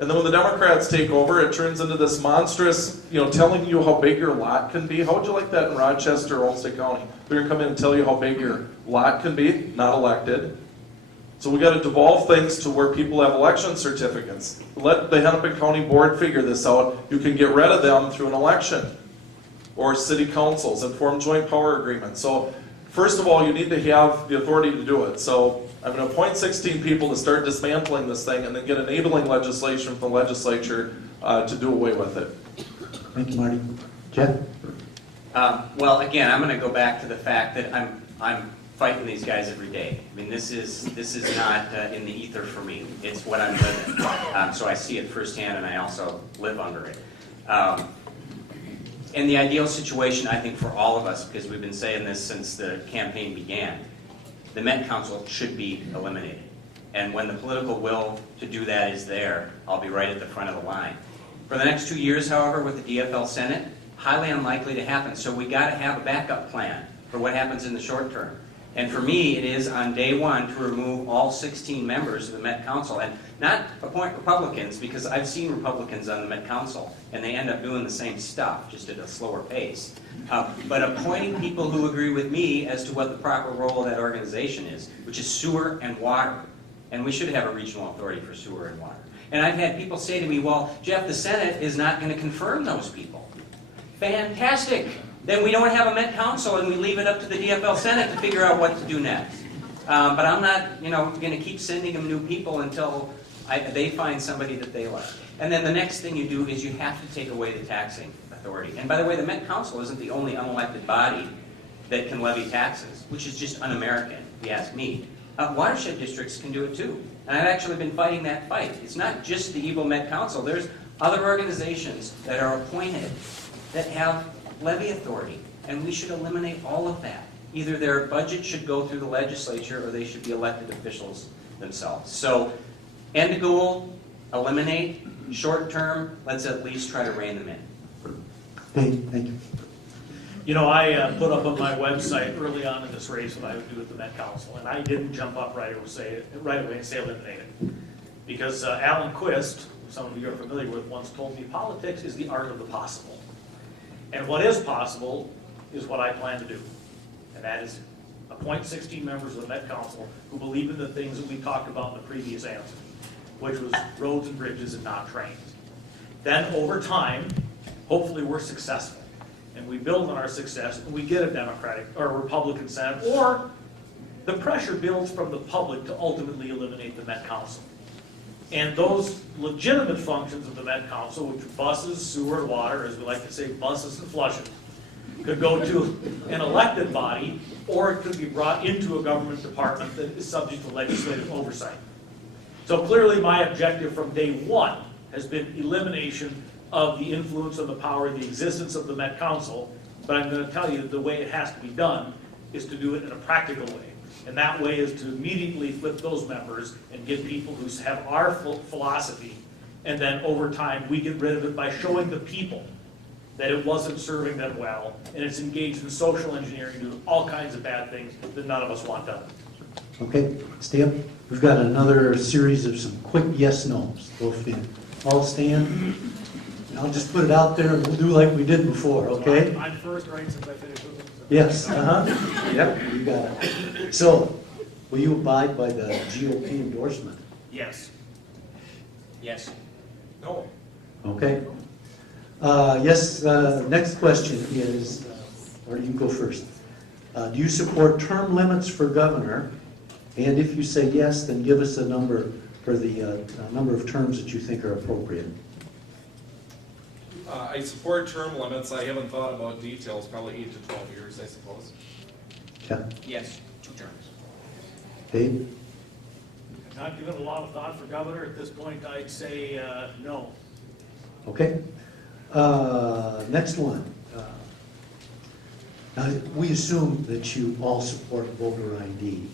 And then when the Democrats take over, it turns into this monstrous, telling you how big your lot can be. How would you like that in Rochester or Olmsted County? We're going to come in and tell you how big your lot can be, not elected. So we got to devolve things to where people have election certificates. Let the Hennepin County Board figure this out. You can get rid of them through an election or city councils and form joint power agreements. So first of all, you need to have the authority to do it. So I'm going to appoint 16 people to start dismantling this thing and then get enabling legislation from the legislature to do away with it. Thank you, Marty. Jeff? Well, again, I'm going to go back to the fact that I'm fighting these guys every day. I mean, this is not in the ether for me. It's what I'm living. So I see it firsthand, and I also live under it. And the ideal situation, I think, for all of us, because we've been saying this since the campaign began, the Met Council should be eliminated. And when the political will to do that is there, I'll be right at the front of the line. For the next 2 years, however, with the DFL Senate, highly unlikely to happen. So we got to have a backup plan for what happens in the short term. And for me, it is on day one to remove all 16 members of the Met Council and not appoint Republicans, because I've seen Republicans on the Met Council and they end up doing the same stuff, just at a slower pace. But appointing people who agree with me as to what the proper role of that organization is, which is sewer and water. And we should have a regional authority for sewer and water. And I've had people say to me, well, Jeff, the Senate is not going to confirm those people. Fantastic. Then we don't have a Met Council and we leave it up to the DFL Senate to figure out what to do next. But I'm not, going to keep sending them new people until they find somebody that they like. And then the next thing you do is you have to take away the taxing authority. And by the way, the Met Council isn't the only unelected body that can levy taxes, which is just un-American, if you ask me. Watershed districts can do it too. And I've actually been fighting that fight. It's not just the evil Met Council. There's other organizations that are appointed that have levy authority, and we should eliminate all of that. Either their budget should go through the legislature or they should be elected officials themselves. So, end goal, eliminate. Short term, let's at least try to rein them in. Thank you. I put up on my website early on in this race what I would do with the Met Council, and I didn't jump up right away and say eliminate it. Because Alan Quist, who some of you are familiar with, once told me politics is the art of the possible. And what is possible is what I plan to do. And that is appoint 16 members of the Met Council who believe in the things that we talked about in the previous answer, which was roads and bridges and not trains. Then over time, hopefully we're successful. And we build on our success and we get a Democratic or a Republican Senate, or the pressure builds from the public to ultimately eliminate the Met Council. And those legitimate functions of the Met Council, which are buses, sewer, water, as we like to say, buses and flushes, could go to an elected body, or it could be brought into a government department that is subject to legislative oversight. So clearly my objective from day one has been elimination of the influence and the power of the existence of the Met Council, but I'm going to tell you that the way it has to be done is to do it in a practical way. And that way is to immediately flip those members and get people who have our philosophy, and then over time we get rid of it by showing the people that it wasn't serving them well, and it's engaged in social engineering, doing all kinds of bad things that none of us want done. Okay, stay up. We've got another series of some quick yes/nos. All stand. I'll just put it out there and we'll do like we did before, okay? I'm first, right, since I finished with them. So. Yes, Yep, you got it. So, will you abide by the GOP endorsement? Yes. Yes. No. Okay. Yes, next question is, or you go first. Do you support term limits for governor? And if you say yes, then give us a number for the number of terms that you think are appropriate. I support term limits. I haven't thought about details, probably 8 to 12 years, I suppose. Yeah. Yes, 2 terms. Dave? Not given a lot of thought for governor at this point. I'd say no. Okay. Next one. Now, we assume that you all support voter ID.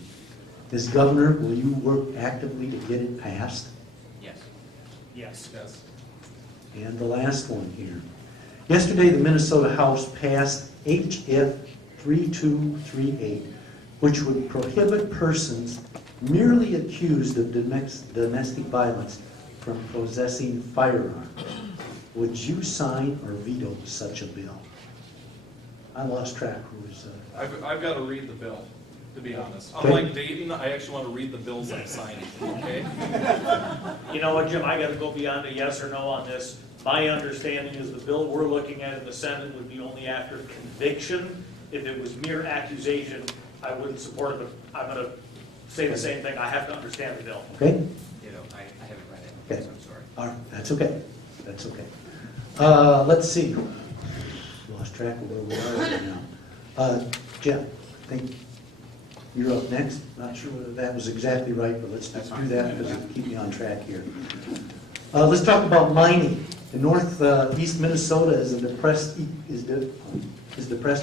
As governor, will you work actively to get it passed? Yes. Yes. Yes. And the last one here. Yesterday, the Minnesota House passed HF 3238, which would prohibit persons merely accused of domestic violence from possessing firearms. Would you sign or veto such a bill? I lost track who was... I've got to read the bill, to be honest. Okay. Unlike Dayton, I actually want to read the bills I'm signing, okay? You know what, Jim, I got to go beyond a yes or no on this. My understanding is the bill we're looking at in the Senate would be only after conviction. If it was mere accusation, I wouldn't support it, but I'm going to say the same thing. I have to understand the bill. Okay? You know, I haven't read it, Okay. so I'm sorry. All right, that's okay. That's okay. Let's see. Lost track of where we are right now. Jeff, I think you're up next. Not sure whether that was exactly right, but let's just do that because it'll keep me on track here. Let's talk about mining. In northeast Minnesota is depressed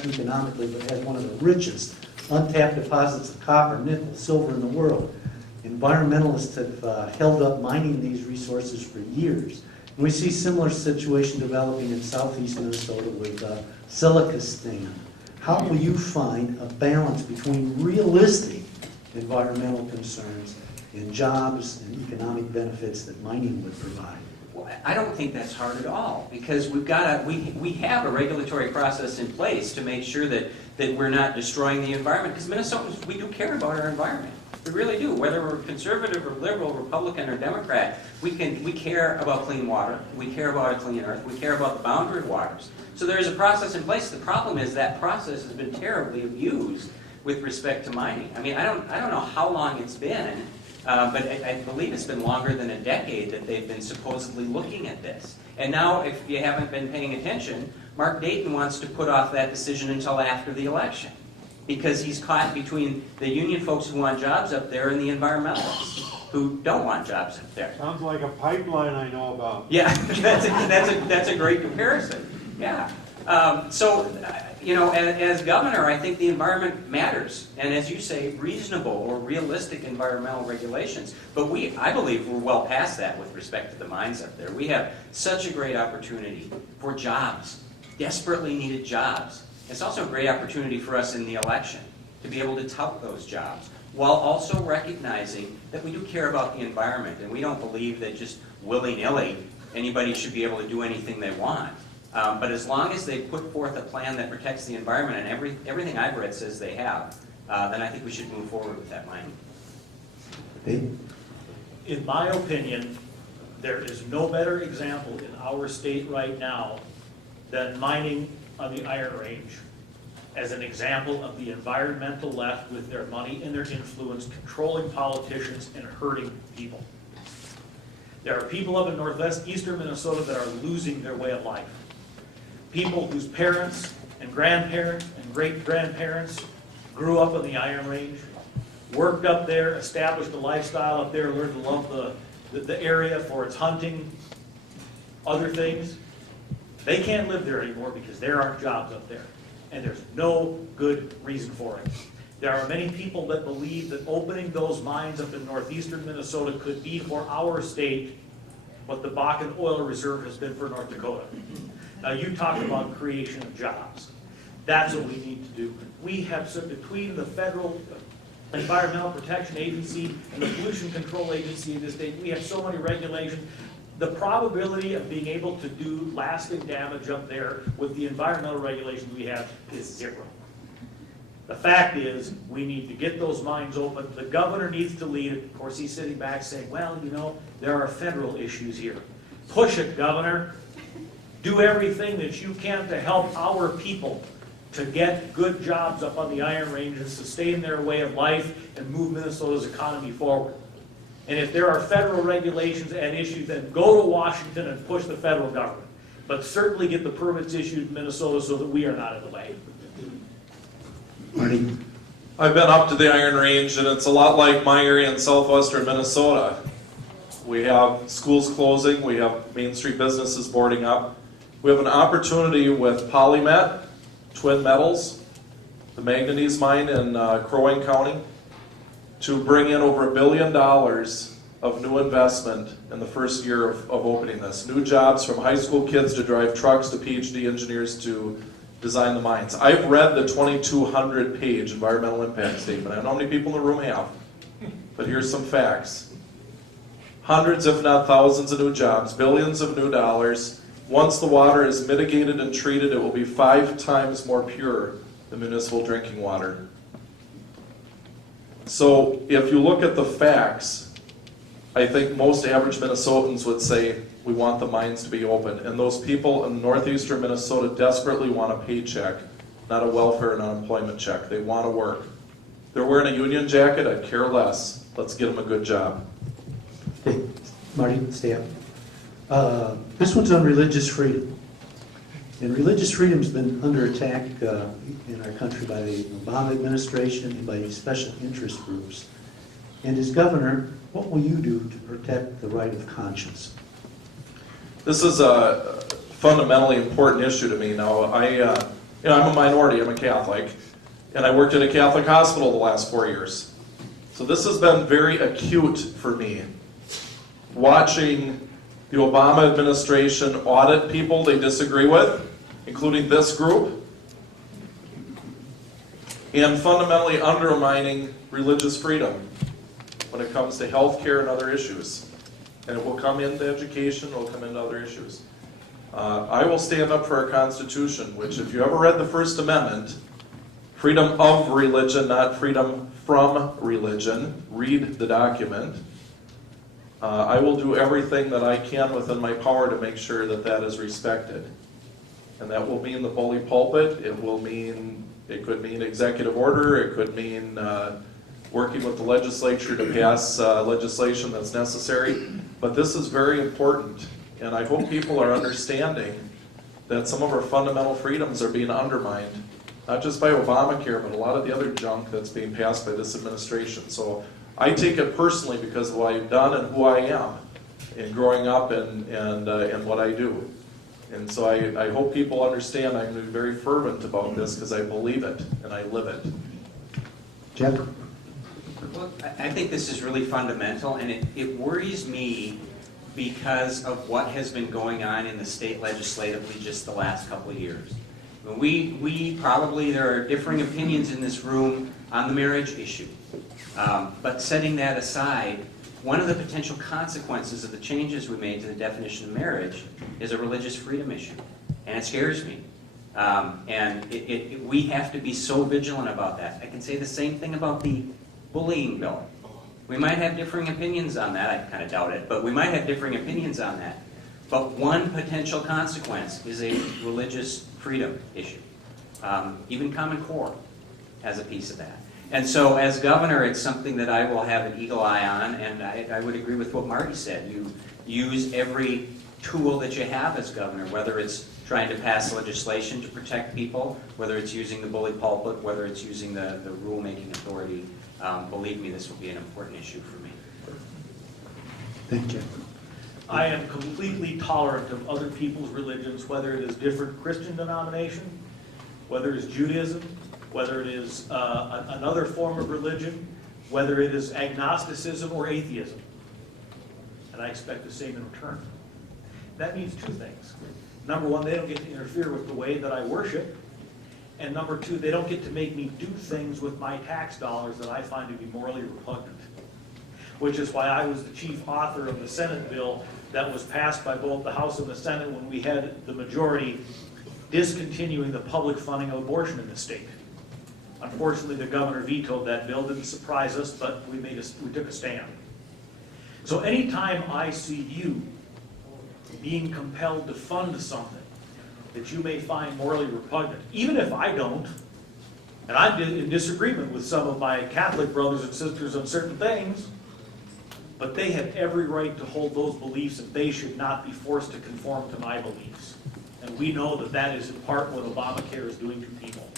economically, but has one of the richest untapped deposits of copper, nickel, silver in the world. Environmentalists have held up mining these resources for years. And we see similar situation developing in southeast Minnesota with silica stand. How will you find a balance between realistic environmental concerns and jobs and economic benefits that mining would provide? Well, I don't think that's hard at all, because we have a regulatory process in place to make sure that we're not destroying the environment, because Minnesotans, we do care about our environment. We really do. Whether we're conservative or liberal, Republican or Democrat, we care about clean water, we care about a clean earth, we care about the boundary waters. So there is a process in place. The problem is that process has been terribly abused with respect to mining. I mean, I don't know how long it's been, but I believe it's been longer than a decade that they've been supposedly looking at this. And now, if you haven't been paying attention, Mark Dayton wants to put off that decision until after the election, because he's caught between the union folks who want jobs up there and the environmentalists who don't want jobs up there. Sounds like a pipeline I know about. Yeah, that's a great comparison. Yeah. You know, as governor, I think the environment matters, and as you say, reasonable or realistic environmental regulations. But I believe we're well past that with respect to the mines up there. We have such a great opportunity for jobs, desperately needed jobs. It's also a great opportunity for us in the election to be able to tout those jobs, while also recognizing that we do care about the environment, and we don't believe that just willy-nilly anybody should be able to do anything they want. But as long as they put forth a plan that protects the environment, and everything I've read says they have, then I think we should move forward with that mining. Dave? In my opinion, there is no better example in our state right now than mining on the Iron Range as an example of the environmental left with their money and their influence controlling politicians and hurting people. There are people up in northeastern Minnesota that are losing their way of life. People whose parents and grandparents and great-grandparents grew up on the Iron Range, worked up there, established a lifestyle up there, learned to love the area for its hunting, other things. They can't live there anymore because there aren't jobs up there, and there's no good reason for it. There are many people that believe that opening those mines up in northeastern Minnesota could be for our state what the Bakken Oil Reserve has been for North Dakota. Now, you talked about creation of jobs. That's what we need to do. We have, between the federal Environmental Protection Agency and the Pollution Control Agency in this state, we have so many regulations. The probability of being able to do lasting damage up there with the environmental regulations we have is zero. The fact is, we need to get those mines open. The governor needs to lead it. Of course, he's sitting back saying, well, you know, there are federal issues here. Push it, Governor. Do everything that you can to help our people to get good jobs up on the Iron Range and sustain their way of life and move Minnesota's economy forward. And if there are federal regulations and issues, then go to Washington and push the federal government. But certainly get the permits issued in Minnesota so that we are not in the way. Marty? I've been up to the Iron Range, and it's a lot like my area in southwestern Minnesota. We have schools closing, we have Main Street businesses boarding up. We have an opportunity with Polymet, Twin Metals, the manganese mine in Crow Wing County, to bring in over $1 billion of new investment in the first year of opening this. New jobs, from high school kids to drive trucks to PhD engineers to design the mines. I've read the 2,200-page environmental impact statement. I don't know how many people in the room have, but here's some facts. Hundreds, if not thousands, of new jobs, billions of new dollars. Once the water is mitigated and treated, it will be 5 times more pure than municipal drinking water. So if you look at the facts, I think most average Minnesotans would say we want the mines to be open. And those people in northeastern Minnesota desperately want a paycheck, not a welfare and unemployment check. They want to work. They're wearing a union jacket, I'd care less. Let's get them a good job. Okay, Marty, stay up. This one's on religious freedom. And religious freedom's been under attack in our country by the Obama administration and by these special interest groups. And as governor, what will you do to protect the right of conscience? This is a fundamentally important issue to me. Now, I'm a minority, I'm a Catholic, and I worked at a Catholic hospital the last 4 years. So this has been very acute for me. Watching the Obama administration audit people they disagree with, including this group, and fundamentally undermining religious freedom when it comes to health care and other issues. And it will come into education, it will come into other issues. I will stand up for our Constitution, which, if you ever read the First Amendment, freedom of religion, not freedom from religion, read the document. I will do everything that I can within my power to make sure that that is respected. And that will mean the bully pulpit, it could mean executive order, it could mean working with the legislature to pass legislation that's necessary. But this is very important, and I hope people are understanding that some of our fundamental freedoms are being undermined, not just by Obamacare, but a lot of the other junk that's being passed by this administration. So I take it personally because of what I've done and who I am in growing up and what I do. And so I hope people understand I'm very fervent about this because I believe it and I live it. Jeff? Well, I think this is really fundamental, and it worries me because of what has been going on in the state legislatively just the last couple of years. We probably, there are differing opinions in this room on the marriage issue. But setting that aside, one of the potential consequences of the changes we made to the definition of marriage is a religious freedom issue. And it scares me. And we have to be so vigilant about that. I can say the same thing about the bullying bill. We might have differing opinions on that. I kind of doubt it, but we might have differing opinions on that. But one potential consequence is a religious freedom issue. Even Common Core has a piece of that. And so as governor, it's something that I will have an eagle eye on, and I would agree with what Marty said. You use every tool that you have as governor, whether it's trying to pass legislation to protect people, whether it's using the bully pulpit, whether it's using the rulemaking authority. Believe me, this will be an important issue for me. Thank you. I am completely tolerant of other people's religions, whether it is different Christian denomination, whether it's Judaism, whether it is another form of religion, whether it is agnosticism or atheism. And I expect the same in return. That means two things. Number one, they don't get to interfere with the way that I worship. And number two, they don't get to make me do things with my tax dollars that I find to be morally repugnant. Which is why I was the chief author of the Senate bill that was passed by both the House and the Senate when we had the majority discontinuing the public funding of abortion in the state. Unfortunately, the governor vetoed that bill. Didn't surprise us, but we took a stand. So anytime I see you being compelled to fund something that you may find morally repugnant, even if I don't, and I'm in disagreement with some of my Catholic brothers and sisters on certain things, but they have every right to hold those beliefs, and they should not be forced to conform to my beliefs. And we know that that is in part what Obamacare is doing to people.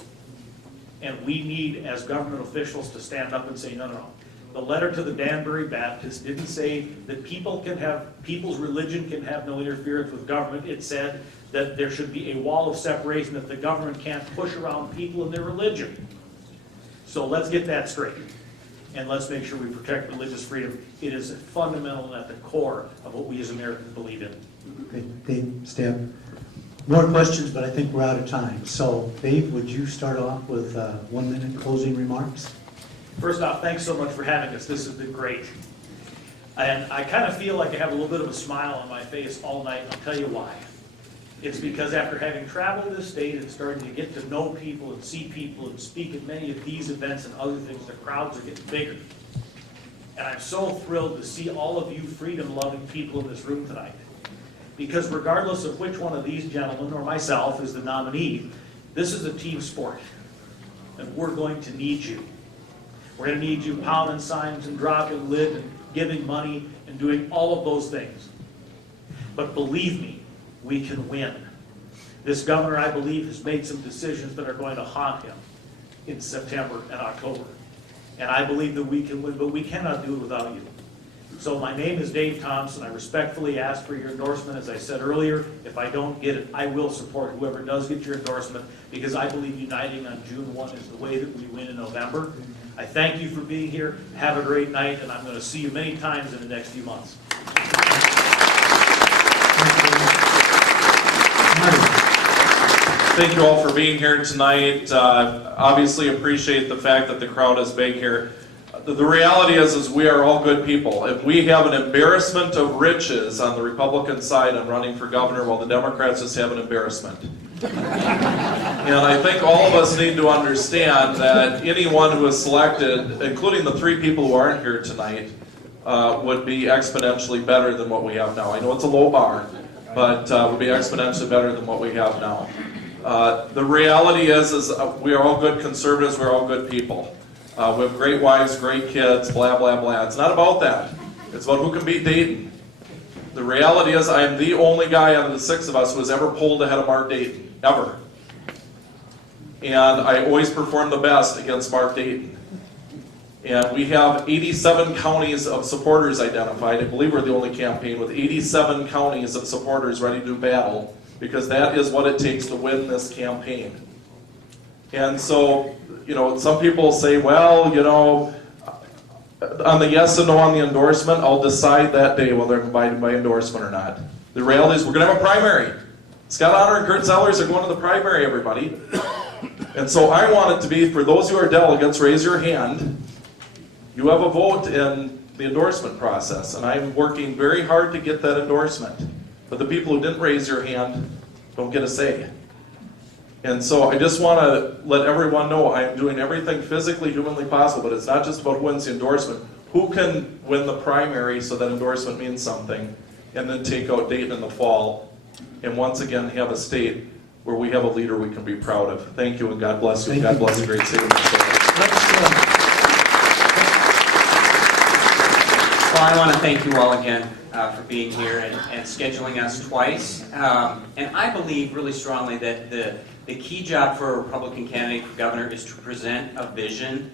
And we need, as government officials, to stand up and say, no, no, no. The letter to the Danbury Baptist didn't say that people's religion can have no interference with government. It said that there should be a wall of separation, that the government can't push around people and their religion. So let's get that straight. And let's make sure we protect religious freedom. It is fundamental and at the core of what we as Americans believe in. Okay, Dave, Stan. More questions, but I think we're out of time. So, Dave, would you start off with 1 minute closing remarks? First off, thanks so much for having us. This has been great. And I kind of feel like I have a little bit of a smile on my face all night, and I'll tell you why. It's because after having traveled this state and starting to get to know people and see people and speak at many of these events and other things, the crowds are getting bigger. And I'm so thrilled to see all of you freedom-loving people in this room tonight. Because regardless of which one of these gentlemen or myself is the nominee, this is a team sport. And we're going to need you. We're going to need you pounding signs and dropping lid and giving money and doing all of those things. But believe me, we can win. This governor, I believe, has made some decisions that are going to haunt him in September and October. And I believe that we can win, but we cannot do it without you. So my name is Dave Thompson. I respectfully ask for your endorsement. As I said earlier, if I don't get it, I will support whoever does get your endorsement, because I believe uniting on June 1 is the way that we win in November. I thank you for being here. Have a great night, and I'm going to see you many times in the next few months. Thank you all for being here tonight. Obviously appreciate the fact that the crowd is big here. The reality is we are all good people. If we have an embarrassment of riches on the Republican side on running for governor, well, the Democrats just have an embarrassment. And I think all of us need to understand that anyone who is selected, including the 3 people who aren't here tonight, would be exponentially better than what we have now. I know it's a low bar, but would be exponentially better than what we have now. The reality is we are all good conservatives, we're all good people. We have great wives, great kids, blah, blah, blah. It's not about that. It's about who can beat Dayton. The reality is I am the only guy out of the 6 of us who has ever polled ahead of Mark Dayton, ever. And I always perform the best against Mark Dayton. And we have 87 counties of supporters identified. I believe we're the only campaign with 87 counties of supporters ready to do battle, because that is what it takes to win this campaign. And so, you know, some people say, well, you know, on the yes and no on the endorsement, I'll decide that day whether I'm buying my endorsement or not. The reality is we're going to have a primary. Scott Honor and Kurt Sellers are going to the primary, everybody. And so I want it to be, for those who are delegates, raise your hand. You have a vote in the endorsement process, and I'm working very hard to get that endorsement. But the people who didn't raise your hand don't get a say. And so I just want to let everyone know I'm doing everything physically, humanly possible, but it's not just about who wins the endorsement. Who can win the primary so that endorsement means something, and then take out Dayton in the fall, and once again have a state where we have a leader we can be proud of. Thank you, and God bless you. God bless the great state of Minnesota. Well, I want to thank you all again for being here and scheduling us twice. And I believe really strongly that the key job for a Republican candidate for governor is to present a vision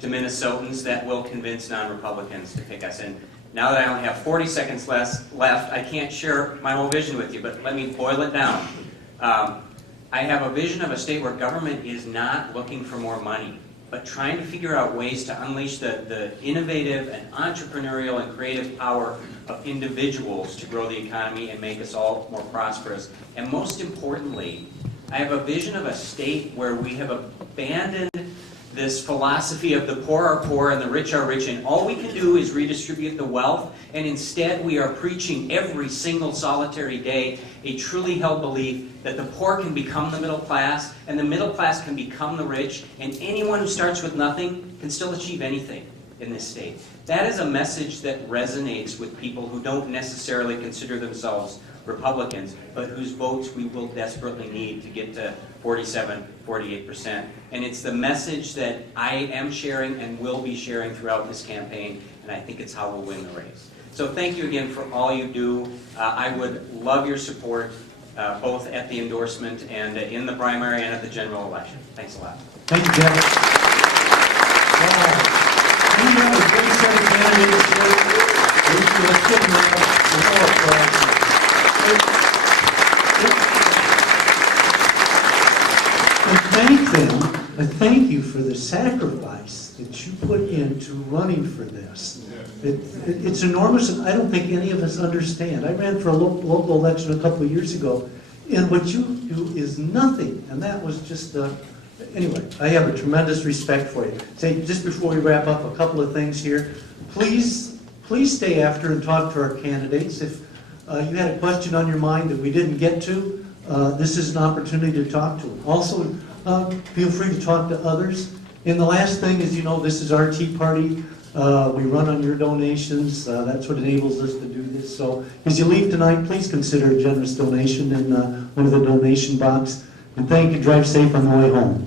to Minnesotans that will convince non-Republicans to pick us. And now that I only have 40 seconds left, I can't share my whole vision with you, but let me boil it down. I have a vision of a state where government is not looking for more money, but trying to figure out ways to unleash the innovative and entrepreneurial and creative power of individuals to grow the economy and make us all more prosperous. And most importantly, I have a vision of a state where we have abandoned this philosophy of the poor are poor and the rich are rich, and all we can do is redistribute the wealth, and instead we are preaching every single solitary day a truly held belief that the poor can become the middle class, and the middle class can become the rich, and anyone who starts with nothing can still achieve anything in this state. That is a message that resonates with people who don't necessarily consider themselves Republicans, but whose votes we will desperately need to get to 47, 48%. And it's the message that I am sharing and will be sharing throughout this campaign, and I think it's how we'll win the race. So thank you again for all you do. I would love your support, both at the endorsement and in the primary and at the general election. Thanks a lot. Thank you, Jeff. We have a great set of candidates here. Let's give them a applause. I thank you for the sacrifice that you put into running for this. It's enormous, and I don't think any of us understand. I ran for a local election a couple of years ago, and what you do is nothing, and that was just, anyway, I have a tremendous respect for you. Say, just before we wrap up, a couple of things here. Please stay after and talk to our candidates. If you had a question on your mind that we didn't get to, this is an opportunity to talk to them. Also, feel free to talk to others. And the last thing is, you know, this is our Tea Party. We run on your donations. That's what enables us to do this. So as you leave tonight, please consider a generous donation in one of the donation box. And thank you. Drive safe on the way home.